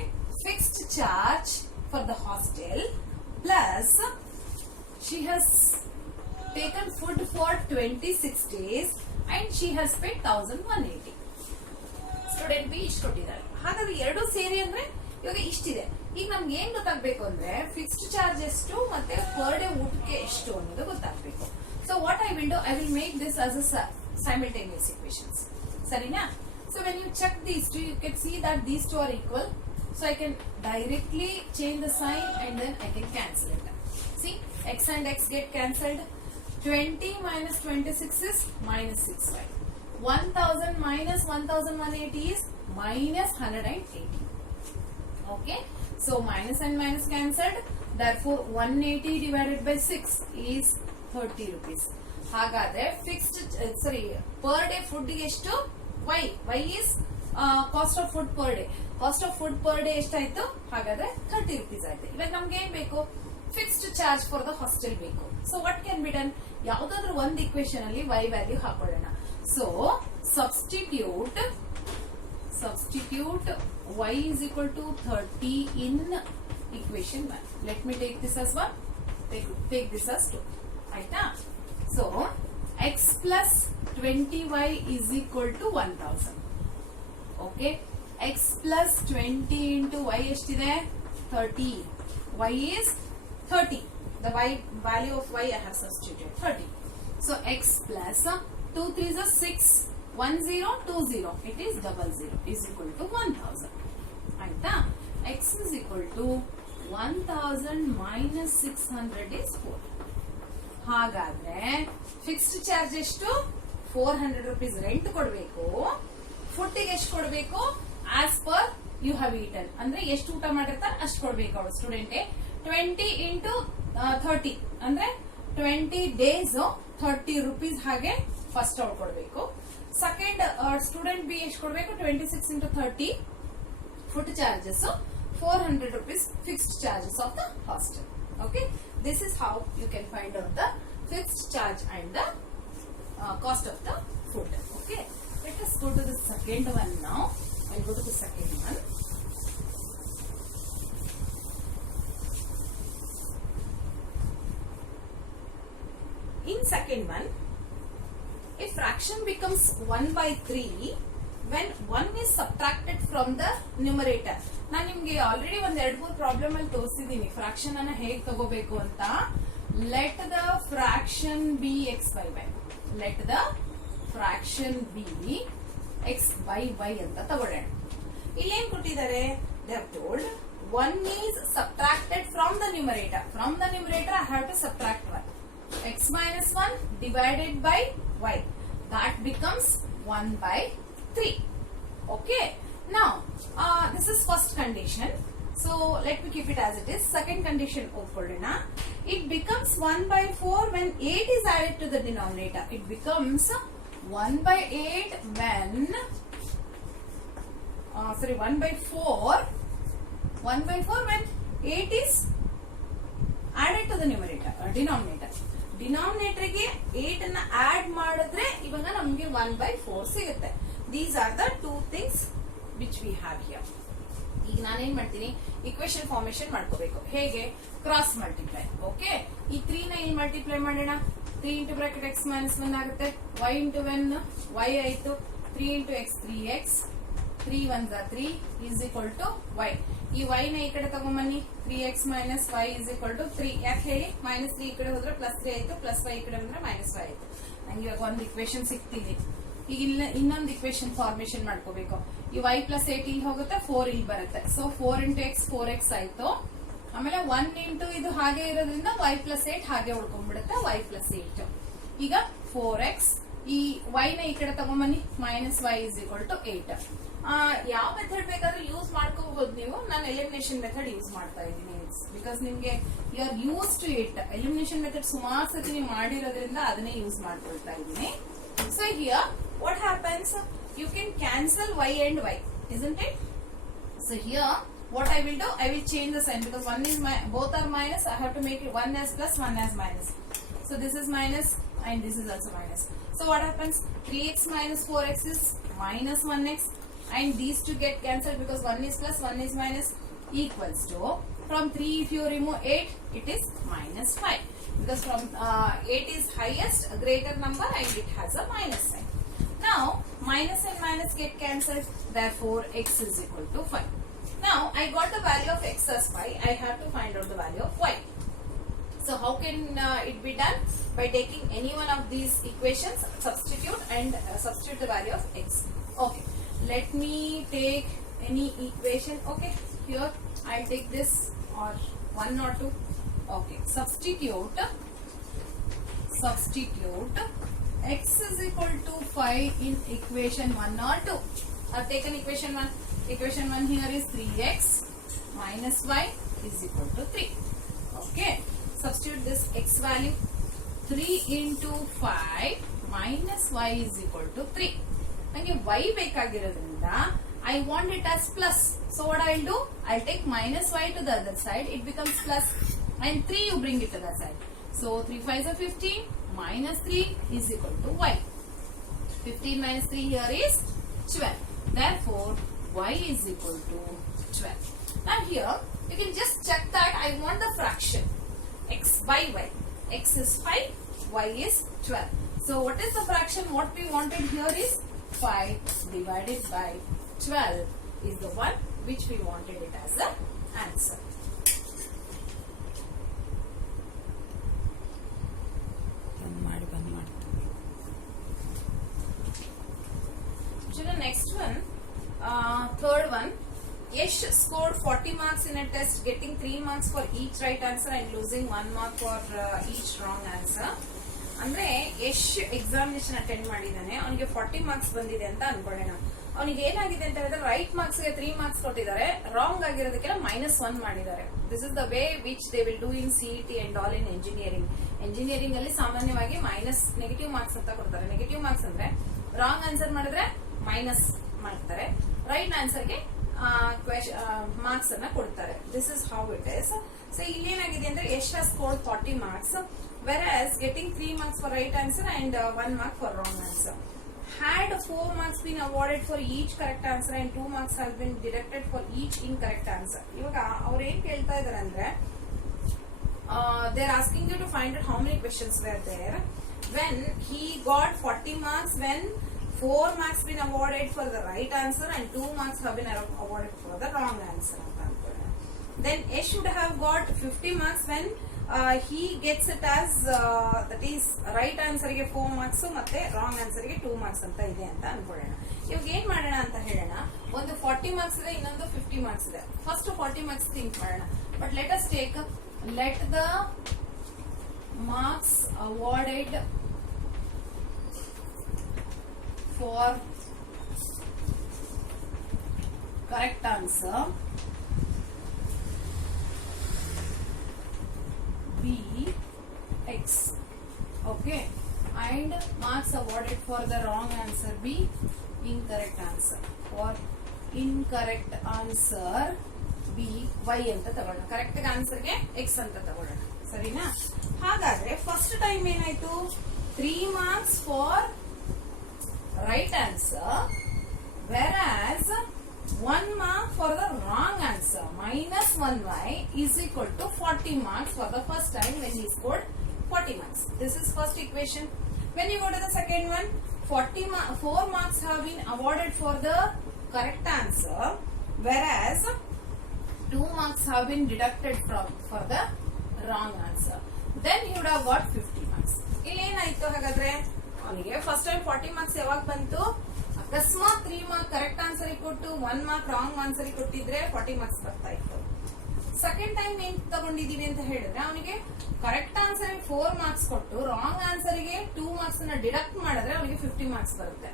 fixed charge for the hostel plus she has taken food for 26 days and she has paid 1180. Student B ಇಷ್ಟು ಕೊಟ್ಟಿದ್ದಾರೆ. ಹಾಗಾದ್ರೆ ಎರಡು ಸೇರಿ ಅಂದ್ರೆ ಇವಾಗ ಇಷ್ಟಿದೆ. ಈಗ ನಮ್ಗೆ ಏನ್ ಗೊತ್ತಾಗ್ಬೇಕು ಅಂದ್ರೆ ಫಿಕ್ಸ್ಡ್ ಚಾರ್ಜ್ ಎಷ್ಟು ಮತ್ತೆ ಪರ್ ಡೇ ಊಟಕ್ಕೆ ಎಷ್ಟು ಅನ್ನೋದು ಗೊತ್ತಾಗ್ಬೇಕು. So what I will do, I will make this as a simultaneous equations. ಸರಿನಾ? So when you check these two, you can see that these two are equal. So I can directly change the sign and then I can cancel it. See, x and x get cancelled. 20 minus 26 is -6y. 1000 minus 1180 is -180. Okay. So minus and minus cancelled. Therefore 180 divided by 6 is 30 rupees. ಹಾಗಾದ್ರೆ fixed per day food ಎಷ್ಟು y is cost of food per day. Cost of food per day ಎಷ್ಟಾಯ್ತು? ಹಾಗಾದ್ರೆ 30 rupees ಆಯ್ತು. ಇವಾಗ ನಮ್ಗೆ ಏನ್ ಬೇಕು? Fixed charge for the hostel ಬೇಕು. So what can be done? ಯಾವ್ದಾದ್ರು ಒಂದು ಇಕ್ವೇಶನ್ ಅಲ್ಲಿ y ವ್ಯಾಲ್ಯೂ ಹಾಕೊಳ್ಳೋಣ. So substitute y is equal to 30 in equation 1. Let me take this as 1. Take this as 2. Aita? So x plus 20y is equal to 1000. Okay. X plus 20 into y ಎಷ್ಟಿದೆ? 30. Y is 30. The y value of y I have substituted 30. So x plus 2 3s are 6. 1020. It is 00 is equal to 1000. Aita? X is equal to 1000 minus 600 is 4. ಹಾಗಾದ್ರೆ fixed charge ಎಷ್ಟು? 400 rupees rent ಕೊಡಬೇಕು. ಫುಡ್ಡಿಗೆ ಎಷ್ಟು ಕೊಡಬೇಕು? As per you have eaten. ಅಂದ್ರೆ ಎಷ್ಟು ಊಟ ಮಾಡಿರ್ತಾರೆ ಅಷ್ಟು ಕೊಡ್ಬೇಕು ಅವಳು ಸ್ಟೂಡೆಂಟ್. 20 into 30 ಅಂದ್ರೆ 20 days 30 rupees ಹಾಗೆ ಫಸ್ಟ್ ಅವಳು ಕೊಡಬೇಕು. ಸೆಕೆಂಡ್ ಸ್ಟೂಡೆಂಟ್ ಬಿ ಎಷ್ಟು ಕೊಡಬೇಕು? 26 into 30 food charges 400 rupees fixed charges of the hostel. Okay, this is how you can find out the fixed charge and the cost of the food. Okay, let us go to the second one now. I'll go to the second one. In second one, a fraction becomes 1 by 3 when 1 is subtracted from the numerator. ನಾನು ನಿಮ್ಗೆ ಆಲ್ರೆಡಿ ಒಂದ್ 2-3 ಪ್ರಾಬ್ಲಮ್ ಅಲ್ಲಿ ತೋರಿಸಿದೀನಿ ಫ್ರಾಕ್ಷನ್ ಅನ್ನ ಹೇಗೆ ತಗೋಬೇಕು ಅಂತ. Let the fraction be X by Y. Let the fraction be X by Y ಅಂತ ತಗೊಳ್ಳೋಣ. ಇಲ್ಲಿ ಏನ್ ಕೊಟ್ಟಿದ್ದಾರೆ? They have told 1 is subtracted from the numerator. From the numerator I have to subtract 1. X minus 1 divided by y. That becomes 1 by 3. Okay. Now, this is first condition. So, let me keep it as it is. Second condition, it becomes 1 by 4 when 8 is added to the denominator. It becomes 1 by 8 when, 1 by 4 when 8 is added to the numerator, denominator. Denominator ಗೆ 8 ಅನ್ನ add ಮಾಡಿದ್ರೆ ಇವಾಗ ನಮಗೆ 1 by 4 ಸಿಗುತ್ತೆ. These are the two things which we have here. ಈಗ ನಾನೇನ್ ಮಾಡ್ತೀನಿ? Equation formation ಮಾಡ್ಕೋಬೇಕು. ಹೇಗೆ? Cross multiply. ಓಕೆ, ಈ 3 ನ ಇಲ್ಲಿ ಮಲ್ಟಿಪ್ಲೈ ಮಾಡೋಣ. 3 into bracket x minus 1 ಆಗುತ್ತೆ. y into 1 y ಆಯ್ತು. 3 into x 3x. 3 1s are 3 is equal to y. ಈ y ನ ಈ ಕಡೆ ತಗೊಂಬನ್ನಿ. 3x minus y is equal to 3. ಯಾಕೆ ಹೇಳಿ? minus 3 ಈ ಕಡೆ ಹೋದ್ರೆ plus 3 ಆಯ್ತು. plus y ಈ ಕಡೆ ಬಂದ್ರೆ minus 5 ಆಯ್ತು. ನಂಗೆ ಇವಾಗ ಒಂದು ಇಕ್ವೇಶನ್ ಸಿಕ್ತಿದೆ. ಈಗ ಇನ್ನೊಂದು ಇಕ್ವೇಶನ್ ಫಾರ್ಮೇಶನ್ ಮಾಡ್ಕೋಬೇಕು. ಈ y plus 8 ಇಲ್ಲಿ ಹೋಗುತ್ತೆ, 4 ಇಲ್ಲಿ ಬರುತ್ತೆ. ಸೊ 4 into x 4x ಆಯ್ತು. ಆಮೇಲೆ 1 into ಇದು ಹಾಗೆ ಇರೋದ್ರಿಂದ y plus 8 ಹಾಗೆ ಉಳ್ಕೊಂಡ್ಬಿಡುತ್ತೆ. y plus 8 ಈಗ 4x. ಈ y ನ ಈ ಕಡೆ ತಗೊಂಬನ್ನಿ. minus y is equal to 8. ಯಾವ ಮೆಥಡ್ ಬೇಕಾದ್ರೂ ಯೂಸ್ ಮಾಡ್ಕೋಬಹುದು ನೀವು. ನಾನು ಎಲಿಮಿನೇಷನ್ ಮೆಥಡ್ ಯೂಸ್ ಮಾಡ್ತಾ ಇದ್ದೀನಿ. ಬಿಕಾಸ್ ನಿಮ್ಗೆ you are used to it. Elimination method ಸುಮಾರು ಸತಿ ನೀವು ಮಾಡಿರೋದ್ರಿಂದ ಅದನ್ನೇ ಯೂಸ್ ಮಾಡ್ಕೊಳ್ತಾ ಇದ್ದೀನಿ. So here what happens? You can cancel y and y, isn't it? So here what I will do? I will change the sign because one is both are minus. I have to make it one as plus, one as minus. So this is minus and this is also minus. So what happens? 3x minus 4x is minus 1x, and these two get cancelled because one is plus, one is minus, equals to, from 3 if you remove 8, it is minus 5. Because from 8 is highest, a greater number, and it has a minus sign. Now, minus and minus get cancelled, therefore x is equal to 5. Now, I got the value of x as 5, I have to find out the value of y. So, how can it be done? By taking any one of these equations, substitute and substitute the value of x. Okay, let me take any equation. Okay, here I'll take this or 1 or 2. Okay, substitute x is equal to 5 in equation 1 or 2. I've taken equation 1. Equation 1 here is 3x minus y is equal to 3. Okay, substitute this x value. 3 into 5 minus y is equal to 3. ನಂಗೆ y ಬೇಕಾಗಿರೋದ್ರಿಂದ I want it as plus. So what I'll do? I'll take minus y to the other side. It becomes plus. And 3 you bring it to the side. So 3 5s are 15. Minus 3 is equal to y. 15 minus 3 here is 12. Therefore, y is equal to 12. Now here, you can just check that I want the fraction. X by y. X is 5. Y is 12. So what is the fraction? What we wanted here is 5 divided by 12 is the one which we wanted it as the answer. Children, next one, third one. Yesh scored 40 marks in a test, getting 3 marks for each right answer and losing 1 mark for each wrong answer. ಅಂದ್ರೆ Yash examination attend ಮಾಡಿದ್ದಾನೆ, ಅವನಿಗೆ 40 ಮಾರ್ಕ್ಸ್ ಬಂದಿದೆ ಅಂತ ಅನ್ಕೊಳ್ಳೋಣ. ಅವನಿಗೆ ಏನಾಗಿದೆ ಅಂತ ಹೇಳಿದ್ರೆ ರೈಟ್ ಮಾರ್ಕ್ಸ್ ಗೆ 3 ಮಾರ್ಕ್ಸ್ ಕೊಟ್ಟಿದ್ದಾರೆ, ರಾಂಗ್ ಆಗಿರೋದಕ್ಕೆಲ್ಲ -1 ಮಾಡಿದ್ದಾರೆ. This is the way which they will do in CET and all in engineering. Engineering ಅಲ್ಲಿ ಸಾಮಾನ್ಯವಾಗಿ ನೆಗೆಟಿವ್ ಮಾರ್ಕ್ಸ್ ಅಂತ ಕೊಡ್ತಾರೆ. ನೆಗೆಟಿವ್ ಮಾರ್ಕ್ಸ್ ಅಂದ್ರೆ ರಾಂಗ್ ಆನ್ಸರ್ ಮಾಡಿದ್ರೆ ಮೈನಸ್ ಮಾಡ್ತಾರೆ, ರೈಟ್ ಆನ್ಸರ್ಗೆ ಮಾರ್ಕ್ಸ್ ಅನ್ನ ಕೊಡ್ತಾರೆ. This is how it is. So ಇಲ್ಲಿ ಏನಾಗಿದೆ ಅಂದ್ರೆ Yash has scored 40 marks, whereas getting 3 marks for right answer and 1 mark for wrong answer. Had 4 marks been awarded for each correct answer and 2 marks have been deducted for each incorrect answer. ಇವಾಗ ಅವ್ರು ಏನ್ ಕೇಳ್ತಾ ಇದಾರೆ ಅಂದ್ರೆ they are asking you to find out how many questions were there when he got 40 marks, when 4 marks been awarded for the right answer and 2 marks have been awarded for the wrong answer. Then A should have got 50 marks when he gets it as that is right answer ಗೆ 4 marks ಮತ್ತೆ wrong answer ಗೆ 2 marks ಅಂತ ಇದೆ ಅಂತ ಅನ್ಕೊಳ್ಳೋಣ. ಇವಾಗ ಏನ್ ಮಾಡೋಣ ಅಂತ ಹೇಳೋಣ, ಒಂದು 40 marks ಇದೆ, ಇನ್ನೊಂದು 50 marks ಇದೆ. ಫಸ್ಟ್ 40 marks ಥಿಂಕ್ ಮಾಡೋಣ. But let us take let the marks awarded for correct answer be X. Okay, and marks awarded for the wrong answer be incorrect answer. For incorrect answer be Y ಅಂತ ತಗೊಳ್ಳೋಣ, correct answer ಗೆ X ಅಂತ ತಗೊಳ್ಳೋಣ. ಸರಿನಾ? ಹಾಗಾದ್ರೆ first time ಏನಾಯ್ತು, 3 marks for right answer, whereas 1 mark for the wrong answer. -1y is equal to 40 marks for the first time when he scored 40 marks. This is first equation. When you go to the second one, 4 marks have been awarded for the correct answer, whereas 2 marks have been deducted for the wrong answer. Then he would have got 50 marks. ಇಲ್ಲಿ ಏನಾಯ್ತು ಹಾಗಾದ್ರೆ, ಅವನಿಗೆ first time 40 marks ಯಾವಾಗ ಬಂತು, ಅಕಸ್ಮಾತ್ 3 mark correct answer ಕೊಟ್ಟು 1 mark wrong answer ಕೊಟ್ಟಿದ್ರೆ 40 marks ಬರ್ತಾ ಇತ್ತು. ಸೆಕೆಂಡ್ ಟೈಮ್ ಏನ್ ತಗೊಂಡಿದೀವಿ ಅಂತ ಹೇಳಿದ್ರೆ, ಅವನಿಗೆ ಕರೆಕ್ಟ್ ಆನ್ಸರ್ 4 marks ಕೊಟ್ಟು ರಾಂಗ್ ಆನ್ಸರ್ ಗೆ 2 marks ಅನ್ನ ಡಿಡಕ್ಟ್ ಮಾಡಿದ್ರೆ ಅವನಿಗೆ 50 marks ಬರುತ್ತೆ.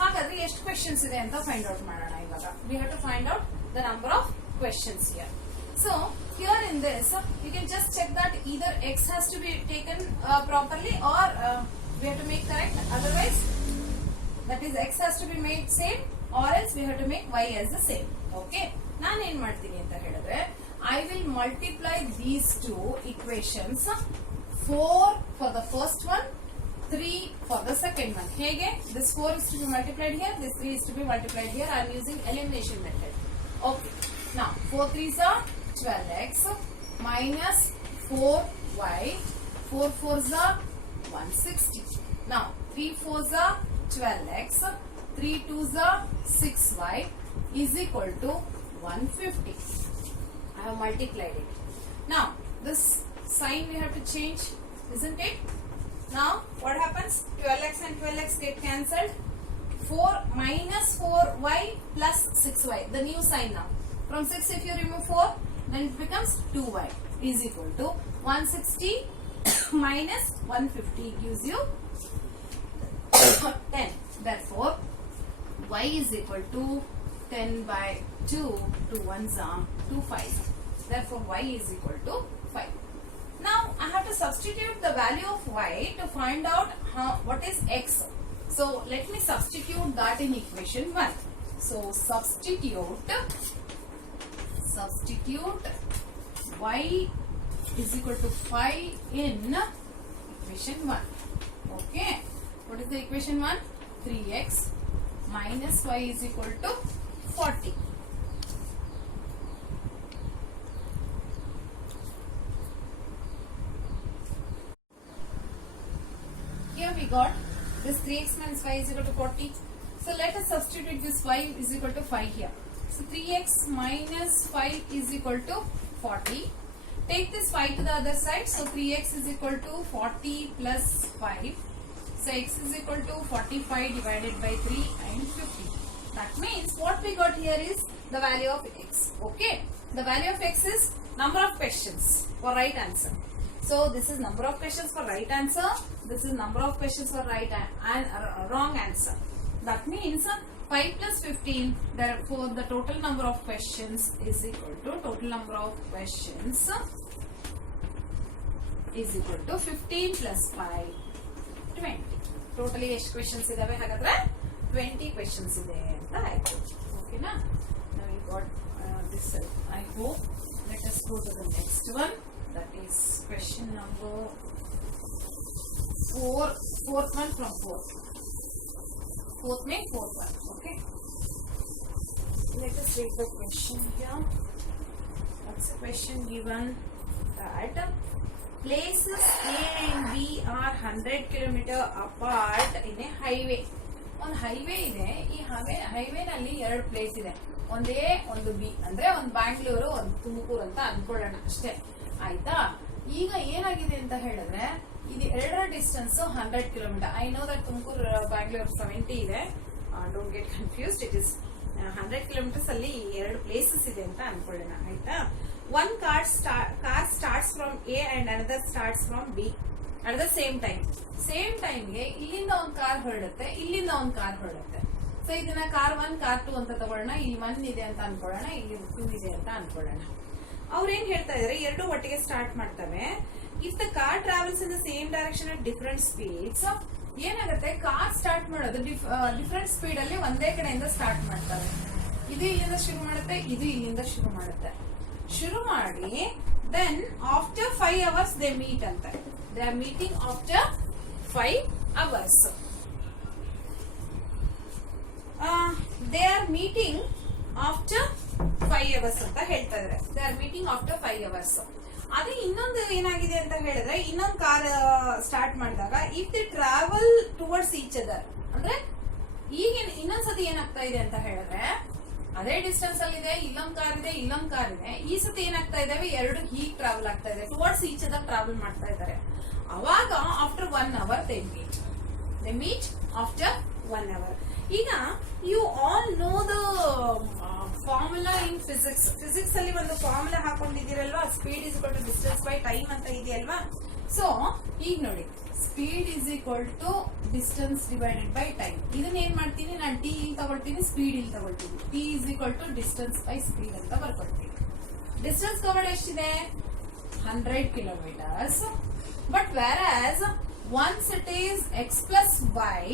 ಹಾಗಾದ್ರೆ ಎಷ್ಟು ಕ್ವೆಶನ್ಸ್ ಇದೆ ಅಂತ ಫೈಂಡ್ ಔಟ್ ಮಾಡೋಣ. ಇವಾಗ we have to find out the number of questions here. So here in this, you can just check that either X has to be taken properly or we have to make correct. Otherwise, that is X has to be made same or else we have to make Y as the same. Okay. ನಾನು ಏನ್ ಮಾಡ್ತೀನಿ ಅಂತ ಹೇಳಿದ್ರೆ, I will multiply these two equations, 4 for the first one, 3 for the second one. ಹೇಗೆ? This 4 is to be multiplied here, this 3 is to be multiplied here. I am using elimination method. Okay. Now 4 3s are 12x minus 4y, 4 4s are 160. Now 3 4s are 12x, 3 2s are 6y is equal to 150. I have multiplied it. Now this sign we have to change, isn't it? Now what happens? 12x and 12x get cancelled. 4 minus 4y plus 6y, the new sign now. From 6 if you remove 4, then it becomes 2y is equal to 160 minus 150 gives you 10. Therefore, y is equal to 10 by 2, 2 ones are 2 5s. Therefore, y is equal to 5. Now, I have to substitute the value of y to find out what is x. So, let me substitute that in equation 1. So, substitute y is equal to 5 in equation 1. Okay. What is the equation 1? 3x minus y is equal to 40. Here we got this 3x minus y is equal to 40. So let us substitute this y is equal to 5 here. So 3x minus 5 is equal to 40. Take this 5 to the other side. So 3x is equal to 40 plus 5. So x is equal to 45 divided by 3 and 50. That means what we got here is the value of x. Okay. The value of x is number of questions for right answer. So this is number of questions for right answer. This is number of questions for right and wrong answer. That means 5 plus 15. Therefore, the total number of questions is equal to total number of questions is equal to 15 plus 5, 20. Totally ಎಷ್ಟು questions ಇದಾವೆ ಹಾಗಾದ್ರೆ 20 questions ಇದೆ ಅಂತ ಆಯ್ತು. ಓಕೆನಾ? Now we got this. I hope. Let us go to the next one. That is question number 4. Fourth one from 4th. Fourth one. Okay. Let us read the question here. What's the question given? That places A and B are 100 km apart in a highway. ಒಂದು ಹೈವೇ ಇದೆ. ಈ ಹೈವೇ ನಲ್ಲಿ 2 ಪ್ಲೇಸ್ ಇದೆ. ಒಂದು ಎ ಒಂದು ಬಿ. ಅಂದ್ರೆ ಒಂದು ಬ್ಯಾಂಗ್ಳೂರು ಒಂದು ತುಮಕೂರು ಅಂತ ಅನ್ಕೊಳ್ಳೋಣ ಅಷ್ಟೇ. ಆಯ್ತಾ? ಈಗ ಏನಾಗಿದೆ ಅಂತ ಹೇಳಿದ್ರೆ ಇದು ಎರಡರ distance 100 kilometre. I know that Tumakuru Bangalore 70 ಇದೆ. Don't get confused. It is 100 kilometres ಅಲ್ಲಿ 2 ಪ್ಲೇಸಸ್ ಇದೆ ಅಂತ ಅನ್ಕೊಳ್ಳೋಣ. ಆಯ್ತಾ? One car starts from A and another starts from B at the same time. Same time ಗೆ ಇಲ್ಲಿಂದ ಒಂದು ಕಾರ್ ಹೊರಡುತ್ತೆ, ಇಲ್ಲಿಂದ ಒಂದು ಕಾರ್ ಹೊರಡುತ್ತೆ. ಸೊ ಇದನ್ನ ಕಾರ್ 1 ಕಾರ್ 2 ಅಂತ ತಗೊಳ್ಳೋಣ. ಇಲ್ಲಿ 1 ಇದೆ ಅಂತ ಅನ್ಕೊಳ್ಳೋಣ, ಇಲ್ಲಿ 2 ಇದೆ ಅಂತ ಅನ್ಕೊಳ್ಳೋಣ. ಅವ್ರು ಏನ್ ಹೇಳ್ತಾ ಇದಾರೆ, ಎರಡು ಒಟ್ಟಿಗೆ ಸ್ಟಾರ್ಟ್ ಮಾಡ್ತವೆ. If the car travels in the same direction at different speeds, ಏನಾಗುತ್ತೆ, ಕಾರ್ ಸ್ಟಾರ್ಟ್ ಮಾಡೋದು ಡಿಫರೆಂಟ್ ಸ್ಪೀಡ್ ಅಲ್ಲಿ ಒಂದೇ ಕಡೆಯಿಂದ ಸ್ಟಾರ್ಟ್ ಮಾಡ್ತವೆ. ಇದು ಇಲ್ಲಿಂದ ಶುರು ಮಾಡುತ್ತೆ, ಇದು ಇಲ್ಲಿಂದ ಶುರು ಮಾಡುತ್ತೆ. ಶುರು ಮಾಡಿ then after 5 hours they meet ಅಂತ. They are meeting after 5 hours. They are meeting after 5 hours ಅಂತ ಹೇಳ್ತಾ ಇದ್ದಾರೆ. They are meeting after 5 hours. ಅದೇ ಇನ್ನೊಂದು ಏನಾಗಿದೆ ಅಂತ ಹೇಳಿದ್ರೆ, ಇನ್ನೊಂದು ಕಾರ್ ಸ್ಟಾರ್ಟ್ ಮಾಡಿದಾಗ if the travel towards each other, ಅಂದ್ರೆ ಈಗ ಇನ್ನೊಂದ್ಸತಿ ಏನಾಗ್ತಾ ಇದೆ ಅಂತ ಹೇಳಿದ್ರೆ, ಅದೇ ಡಿಸ್ಟೆನ್ಸ್ ಅಲ್ಲಿ ಇದೆ, ಇಲ್ಲೊಂದ್ ಕಾರ್ ಇದೆ, ಇಲ್ಲೊಂದ್ ಕಾರ್ ಇದೆ. ಈ ಸತಿ ಏನಾಗ್ತಾ ಇದಾವೆ, ಎರಡು ಹೀಗ್ ಟ್ರಾವೆಲ್ ಆಗ್ತಾ ಇದೆ, ಟುವರ್ಡ್ಸ್ ಈಚ್ ಅದರ್ ಟ್ರಾವೆಲ್ ಮಾಡ್ತಾ ಇದ್ದಾರೆ. ಅವಾಗ after 1 hour they meet after 1 hour. ಈಗ you all know the formula in physics ಅಲ್ಲಿ ಒಂದು ಫಾರ್ಮುಲಾ ಹಾಕೊಂಡಿದ್ದೀರಲ್ವಾ, speed is equal to distance by time ಅಂತ ಇದೆಯಲ್ವಾ. ಸೊ ಈಗ ನೋಡಿ, speed is equal to distance divided by time. ಇದನ್ನ ಏನ್ ಮಾಡ್ತೀನಿ, ನಾನು ಟಿ ಇಲ್ಲಿ ತಗೊಳ್ತೀನಿ, ಸ್ಪೀಡ್ ಇಲ್ಲಿ ತಗೊಳ್ತೀನಿ. T is equal to distance by speed ಅಂತ ಬರ್ಕೊಳ್ತೀನಿ. ಡಿಸ್ಟೆನ್ಸ್ ಕವರ್ಡ್ ಎಷ್ಟಿದೆ, 100 kilometers. But whereas once it is x plus y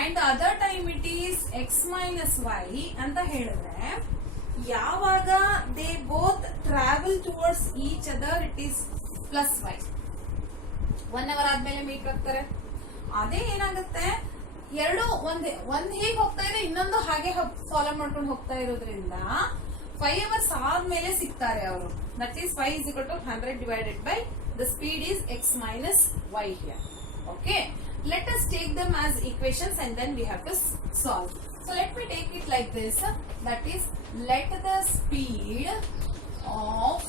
and the other time it is x minus y ಅಂತ ಹೇಳಿದ್ರೆ, ಯಾವಾಗ they both travel towards each other it is plus y. 1 hour ಆದ್ಮೇಲೆ ಮೀಟ್ ಆಗ್ತಾರೆ. ಅದೇ ಏನಾಗುತ್ತೆ, ಎರಡು ಒಂದ್ ಹೇಗೆ ಹೋಗ್ತಾ ಇದೆ, ಇನ್ನೊಂದು ಹಾಗೆ ಫಾಲೋ ಮಾಡ್ಕೊಂಡು ಹೋಗ್ತಾ ಇರೋದ್ರಿಂದ 5 hours ಆದ್ಮೇಲೆ ಸಿಗ್ತಾರೆ ಅವರು. That is 5 is equal to 100 divided by the speed is x minus y here. Okay. Let us take them as equations and then we have to solve. So let me take it like this. That is, let the speed of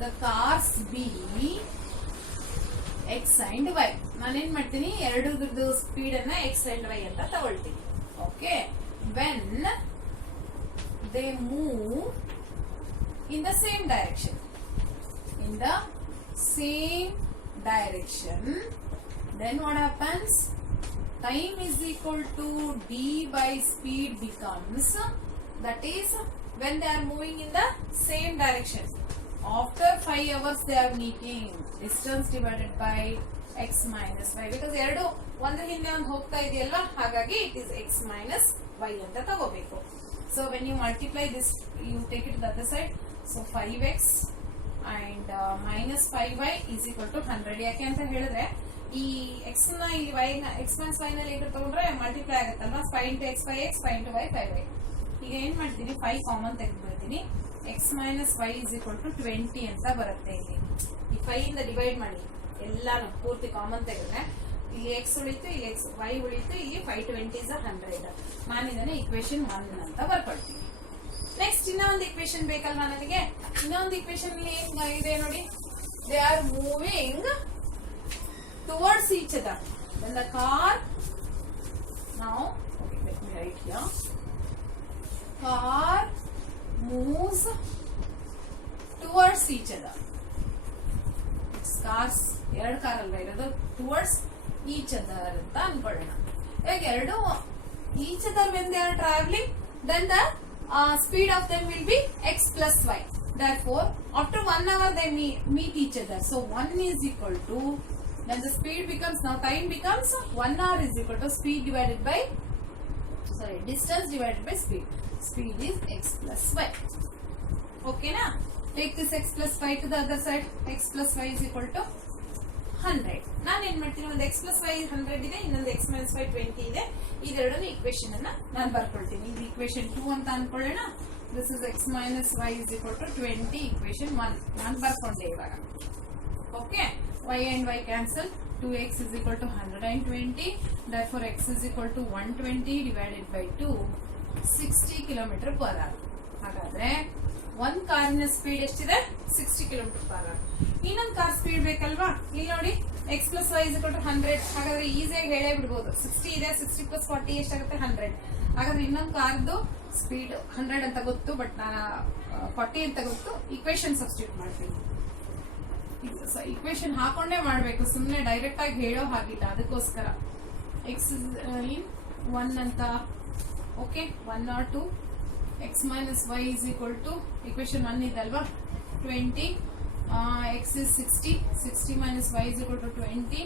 the cars be x and y. ನಾನೇನ್ ಮಾಡ್ತೀನಿ, ಎರಡರದ್ದು ಸ್ಪೀಡ್ ಅನ್ನ x and y ಅಂತ ತಗೊಳ್ತೀನಿ. Okay. When they move in the same direction. In the same direction, then what happens? time is equal to d by speed becomes, that is when they are moving in the same direction. After 5 hours they are meeting, distance divided by x minus y, because ಎರಡು ಒಂದ್ರ ಹಿಂದೆ ಒಂದು ಹೋಗ್ತಾ ಇದೆಯಲ್ವಾ, ಹಾಗಾಗಿ it is x minus y ಅಂತ ತಗೋಬೇಕು. So when you multiply this, you take it to the other side. So 5x and minus 5y is equal to 100. ಯಾಕೆ ಅಂತ ಹೇಳಿದ್ರೆ ಈ x ನ ಇಲ್ಲಿ y ನ x minus y ನಲ್ಲಿ ಹೇಗೆ ತಗೊಂಡ್ರೆ ಮಲ್ಟಿಪ್ಲೈ ಆಗುತ್ತಲ್ವಾ, 5 into x 5x, 5 into y 5y. ಈಗ ಏನ್ ಮಾಡ್ತೀನಿ, 5 ಕಾಮನ್ ತೆಗೆದುಬಿಡ್ತೀನಿ, x minus y is equal to 20 ಅಂತ ಬರುತ್ತೆ. ಇಲ್ಲಿ ಈ 5 ಇಂದ ಡಿವೈಡ್ ಮಾಡಿ ಎಲ್ಲಾನು ಪೂರ್ತಿ ಕಾಮನ್ ತೆಗೆದ್ರೆ ಇಲ್ಲಿ x ಉಳಿತು, ಇಲ್ಲಿ x y ಉಳಿತು, ಇಲ್ಲಿ 520 is 100. ನಾನು ಇದನ್ನ ಇಕ್ವೇಶನ್ 1 ಅಂತ ಬರ್ಕೊಳ್ತೀನಿ. ನೆಕ್ಸ್ಟ್ ಇನ್ನೊಂದು ಇಕ್ವೇಶನ್ ಬೇಕಲ್ವಾ ನನಗೆ, ಇನ್ನೊಂದು ಇಕ್ವೇಶನ್ ಇದೆ ನೋಡಿ, they are moving towards each other. When the car, now okay, let me write here, car moves towards each other. It's cars, ಎರಡು ಕಾರ್ ಅಲ್ವಾ ಇರೋದು, towards each other ಅಂತ ಅನ್ಕೊಳ್ಳೋಣ. ಈಗ ಎರಡು each other when they are traveling, then the speed of them will be x plus y. Therefore after 1 hour they meet each other, so 1 is equal to, then the speed becomes, now time becomes 1 hour is equal to speed divided by, sorry, distance divided by speed. Speed is x plus y. Okay na? Take this x plus y to the other side. X plus y is equal to 100. ನಾನು ಏನ್ ಮಾಡ್ತೀನಿ, ಒಂದು x plus y 100 ಇದೆ, ಇನ್ನೊಂದು x minus y 20 ಇದೆ. ಇದೆರಡನ್ನು ಇಕ್ವೇಶನ್ ಅನ್ನ ನಾನು ಬರ್ಕೊಳ್ತೀನಿ. ಇದು ಇಕ್ವೇಶನ್ 2 ಅಂತ ಅನ್ಕೊಳ್ಳೋಣ. This is x minus y is equal to 20, equation 1 ನಾನು ಬರ್ಕೊಂಡೆ ಇವಾಗ. Okay, y and y cancel, 2x is equal to 120, therefore x is equal to 120 divided by 2, 60 km/h. ಹಾಗಾದ್ರೆ ಒಂದು ಕಾರಿನ ಸ್ಪೀಡ್ ಎಷ್ಟಿದೆ, 60 km/h. ಇನ್ನೊಂದು ಕಾರ್ ಸ್ಪೀಡ್ ಬೇಕಲ್ವಾ, ಇಲ್ಲಿ ನೋಡಿ x plus y is equal to 100. ಹಾಗಾದ್ರೆ ಈಸಿಯಾಗಿ ಹೇಳೇ ಬಿಡ್ಬೋದು, 60 ಇದೆ, 60 plus 40 ಎಷ್ಟಾಗುತ್ತೆ, 100. ಹಾಗಾದ್ರೆ ಇನ್ನೊಂದು ಕಾರ್ದು ಸ್ಪೀಡ್ 100 ಅಂತ ಗೊತ್ತು, ಬಟ್ ನಾನು 40 ಅಂತ ಗೊತ್ತು, ಇಕ್ವೇಶನ್ ಸಬ್ಸ್ಟಿಟ್ಯೂಟ್ ಮಾಡ್ತೀನಿ. ಇಕ್ವೇಶನ್ ಹಾಕೊಂಡೇ ಮಾಡ್ಬೇಕು, ಸುಮ್ಮನೆ ಡೈರೆಕ್ಟ್ ಆಗಿ ಹೇಳೋ ಹಾಗಿಲ್ಲ, ಅದಕ್ಕೋಸ್ಕರ x in 1 ಅಂತ. ಓಕೆ, 1 or 2, x minus y is equal to, equation 1 ಇದಲ್ವಾ, 20, x is 60, 60 minus y is equal to 20,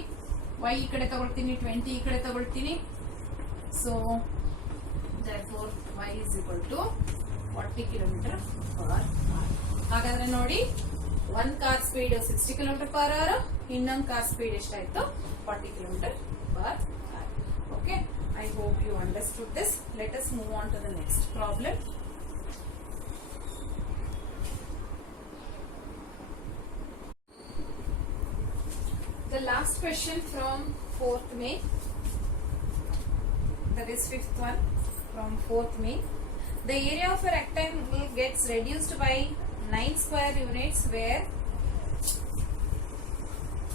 y ಈ ಕಡೆ ತಗೊಳ್ತೀನಿ, 20 ಈ ಕಡೆ ತಗೊಳ್ತೀನಿ, so therefore y is equal to 40 km/h. ಹಾಗಾದ್ರೆ ನೋಡಿ, ಒಂದು ಕಾರ್ ಸ್ಪೀಡ್ 60 km/h, ಇನ್ನೊಂದು ಕಾರ್ ಸ್ಪೀಡ್ ಎಷ್ಟಾಯ್ತು, 40 km/h. Okay, I hope you understood this. Let us move on to the next problem. The last question from 4th May, that is 5th one from 4th May. The area of a rectangle gets reduced by 9 square units where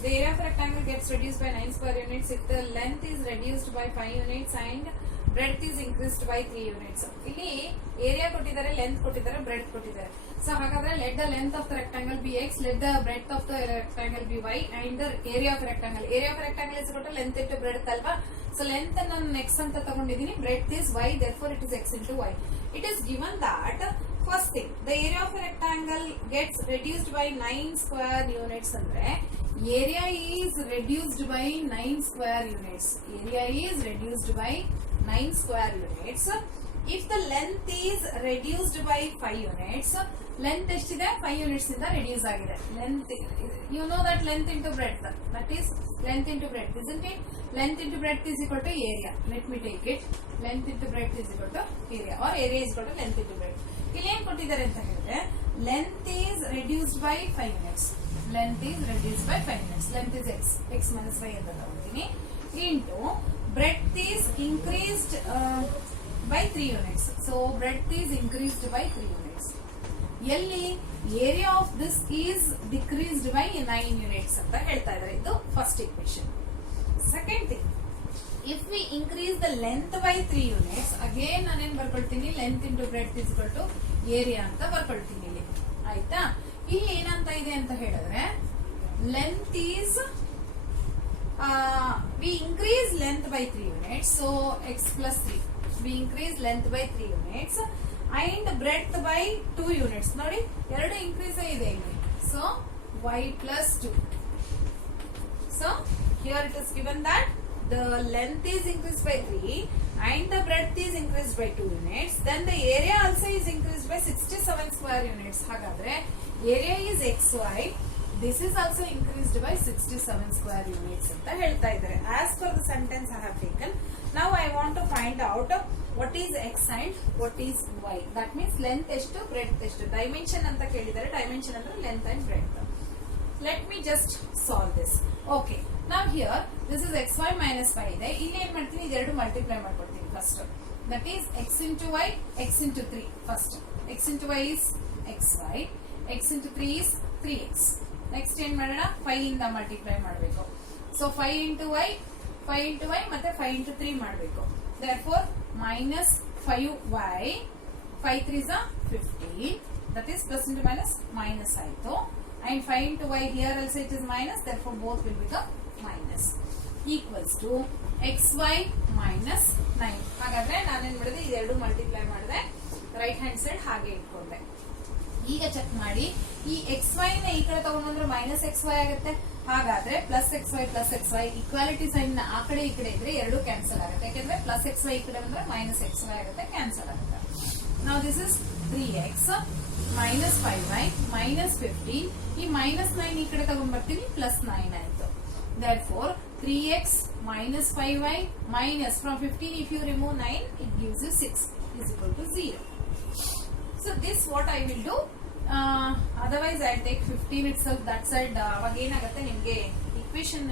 the area of a rectangle gets reduced by 9 square units if the length is reduced by 5 units and breadth is increased by 3 units. ಇಲ್ಲಿ ಏರಿಯಾ ಕೊಟ್ಟಿದ್ದಾರೆ, ಲೆಂತ್ ಕೊಟ್ಟಿದ್ದಾರೆ, ಬ್ರೆಡ್ತ್ ಕೊಟ್ಟಿದ್ದಾರೆ. ಸೊ ಹಾಗಾದ್ರೆ let the length of the rectangle be x, let the breadth of the rectangle be y and the area of rectangle. Area of rectangle is equal to length into breadth ಅಲ್ವಾ. So length ನಾನು x ಅಂತ ತಗೊಂಡಿದ್ದೀನಿ, breadth is y, therefore it is x into y. It is given that first thing, the area of a rectangle gets reduced by 9 square units ಅಂದ್ರೆ area is reduced by 9 square units. Area is reduced by 9 square units. If the length is reduced by 5 units, length ಎಷ್ಟಿದೆ, 5 units ಇಂದ reduce ಆಗಿದೆ. Length, you know that length into breadth, that is length into breadth, isn't it? Length into breadth is equal to area. Let me take it. Length into breadth is equal to area, or area is equal to length into breadth. ಇಲ್ಲಿ ಏನ್ ಕೊಟ್ಟಿದ್ದಾರೆ ಅಂತ ಹೇಳಿದ್ರೆ, length is reduced by 5 units. Length is reduced by 5 units. Length is x, x minus y ಅಂತ ತಗೊಂತೀನಿ, into breadth is increased by 3 units. So breadth is increased by 3 units. ಎಲ್ಲಿ area of this is decreased by 9 units ಅಂತ ಹೇಳ್ತಾ ಇದ್ದಾರೆ. ಇದು first equation. Second thing, if we increase the length by 3 units, again ನಾನೇನ್ ಬರ್ಕೊಳ್ತೀನಿ, length into breadth is equal to area ಅಂತ ಬರ್ಕೊಳ್ತೀನಿ ಇಲ್ಲಿ. ಆಯ್ತಾ? ಇಲ್ಲಿ ಏನಂತ ಇದೆ ಅಂತ ಹೇಳಿದ್ರೆ, length is we increase length by 3 units, so x plus 3. We increase length by 3 units and breadth by 2 units. ನೋಡಿ ಎರಡು increase ಇದೆ ಇಲ್ಲಿ. So y plus 2. So here it is given that the length is increased by 3 and the breadth is increased by 2 units. Then the area also is increased by 67 square units. ಹಾಗಾದ್ರೆ area is xy. This is also increased by 67 square units ಅಂತ ಹೇಳ್ತಾ ಇದ್ದಾರೆ. As per the sentence I have taken, now I want to find out what is x and what is y. That means length ಎಷ್ಟು breadth ಎಷ್ಟು. Dimension ಅಂತ ಕೇಳಿದ್ದಾರೆ. Dimension ಅಂದ್ರೆ length and breadth. Let me just solve this. Okay. Now here this is xy minus 5 ಇದೆ. ಇಲ್ಲಿ ಏನ್ ಮಾಡ್ತೀನಿ, ಇದೆರಡು ಮಲ್ಟಿಪ್ಲೈ ಮಾಡ್ಕೊಡ್ತೀನಿ first. That is x into y, x into 3 first. x into y is xy, x into 3 is 3x. Next ಏನ್ ಮಾಡೋಣ, 5 ಇಂದ ಮಲ್ಟಿಪ್ಲೈ ಮಾಡಬೇಕು. ಸೊ 5 into y ಮತ್ತೆ 5 into 3 ಮಾಡಬೇಕು. therefore minus 5y, 5 3s are 15, that is plus into minus minus ಆಯ್ತು. and 5 into y here also it is minus, therefore both will become minus, equals to xy minus 9. ಹಾಗಾದ್ರೆ ನಾನೇನ್ ಮಾಡಿದೆ, ಇದೆರಡು ಮಲ್ಟಿಪ್ಲೈ ಮಾಡಿದೆ, ರೈಟ್ ಹ್ಯಾಂಡ್ ಸೈಡ್ ಹಾಗೆ ಇಟ್ಕೊಂಡೆ. ಈಗ ಚೆಕ್ ಮಾಡಿ, ಈ ಎಕ್ಸ್ ವೈ ನ ಈ ಕಡೆ ತಗೊಂಡ್ರೆ ಮೈನಸ್ ಎಕ್ಸ್ ವೈ ಆಗುತ್ತೆ. ಹಾಗಾದ್ರೆ plus X Y equality sign ನ ಆ ಕಡೆ ಈ ಕಡೆ ಇದ್ರೆ ಎರಡು ಕ್ಯಾನ್ಸಲ್ ಆಗುತ್ತೆ. ಯಾಕಂದ್ರೆ ಪ್ಲಸ್ ಎಕ್ಸ್ ವೈ ಈ ಕಡೆ ಬಂದ್ರೆ ಮೈನಸ್ ಎಕ್ಸ್ ವೈ ಆಗುತ್ತೆ, ಕ್ಯಾನ್ಸಲ್ ಆಗುತ್ತೆ. ನಾವು this is 3x minus 5y minus 15. ಈ ಮೈನಸ್ 9 ಈ ಕಡೆ ತಗೊಂಡ್ ಬರ್ತೀನಿ, ಪ್ಲಸ್ 9 ಆಯ್ತು. therefore 3x minus 5y minus from 15 if you remove 9 it gives you 6 is equal to 0. So this what I will do. Otherwise I'll take 15 itself that side. ಅವಾಗ ಏನಾಗುತ್ತೆ, ನಿಮ್ಗೆ ಇಕ್ವೇಶನ್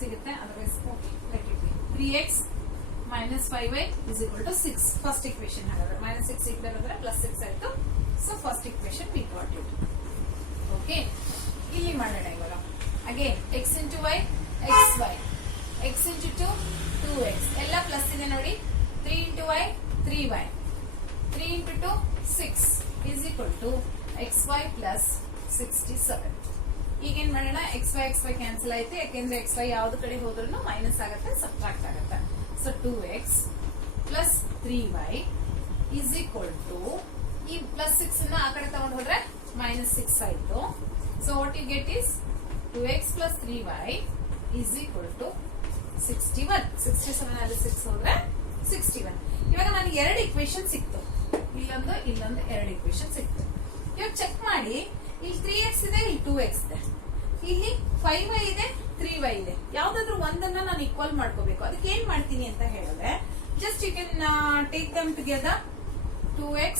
ಸಿಗುತ್ತೆ. otherwise okay, let it be 3x minus 5y is equal to 6 first equation. ಹಾಗಾದ್ರೆ minus 6 ಈ ಕಡೆ ಬಂದ್ರೆ plus 6 ಆಯ್ತು. So first equation we got it. Okay, ಇಲ್ಲಿ ಮಾಡೋಣ ಇವಾಗ. Again x into y xy, x into 2 2x, ಎಲ್ಲ ಪ್ಲಸ್ ಇದೆ ನೋಡಿ. 3 into y 3y, 3 into 2 6 is equal to xy plus 67. ಈಗೇನ್ ಮಾಡೋಣ, xy ಕ್ಯಾನ್ಸಲ್ ಆಯ್ತು, ಯಾಕೆಂದ್ರೆ xy ಯಾವ್ದು ಕಡೆ ಹೋದ್ರೂ ಮೈನಸ್ ಆಗುತ್ತೆ, ಸಬ್ಟ್ರಾಕ್ಟ್ ಆಗುತ್ತೆ. So 2x plus 3y is equal to, ಈ ಪ್ಲಸ್ 6 ನ ಆ ಕಡೆ ತಗೊಂಡು ಹೋದ್ರೆ ಮೈನಸ್ 6 ಆಯ್ತು. So what you get is 2x plus 3y is equal to 61. 67 ಅಲ್ಲಿ 6 ಹೋದ್ರೆ 61. ಇವಾಗ ನನಗೆ ಎರಡು ಇಕ್ವೇಶನ್ ಸಿಕ್ತು, ಇಲ್ಲೊಂದು ಎರಡು ಇಕ್ವೇಶನ್ ಸಿಕ್ತು. ಇವಾಗ ಚೆಕ್ ಮಾಡಿ, ಇಲ್ಲಿ 3x ಇದೆ, ಇಲ್ಲಿ 2x ಇದೆ, ಇಲ್ಲಿ 5y ಇದೆ, 3y ಇದೆ. ಯಾವ್ದಾದ್ರು ಒಂದನ್ನ ನಾನು ಈಕ್ವಲ್ ಮಾಡ್ಕೋಬೇಕು. ಅದಕ್ಕೆ ಏನ್ ಮಾಡ್ತೀನಿ ಅಂತ ಹೇಳಿದ್ರೆ, just you can take them together. 2x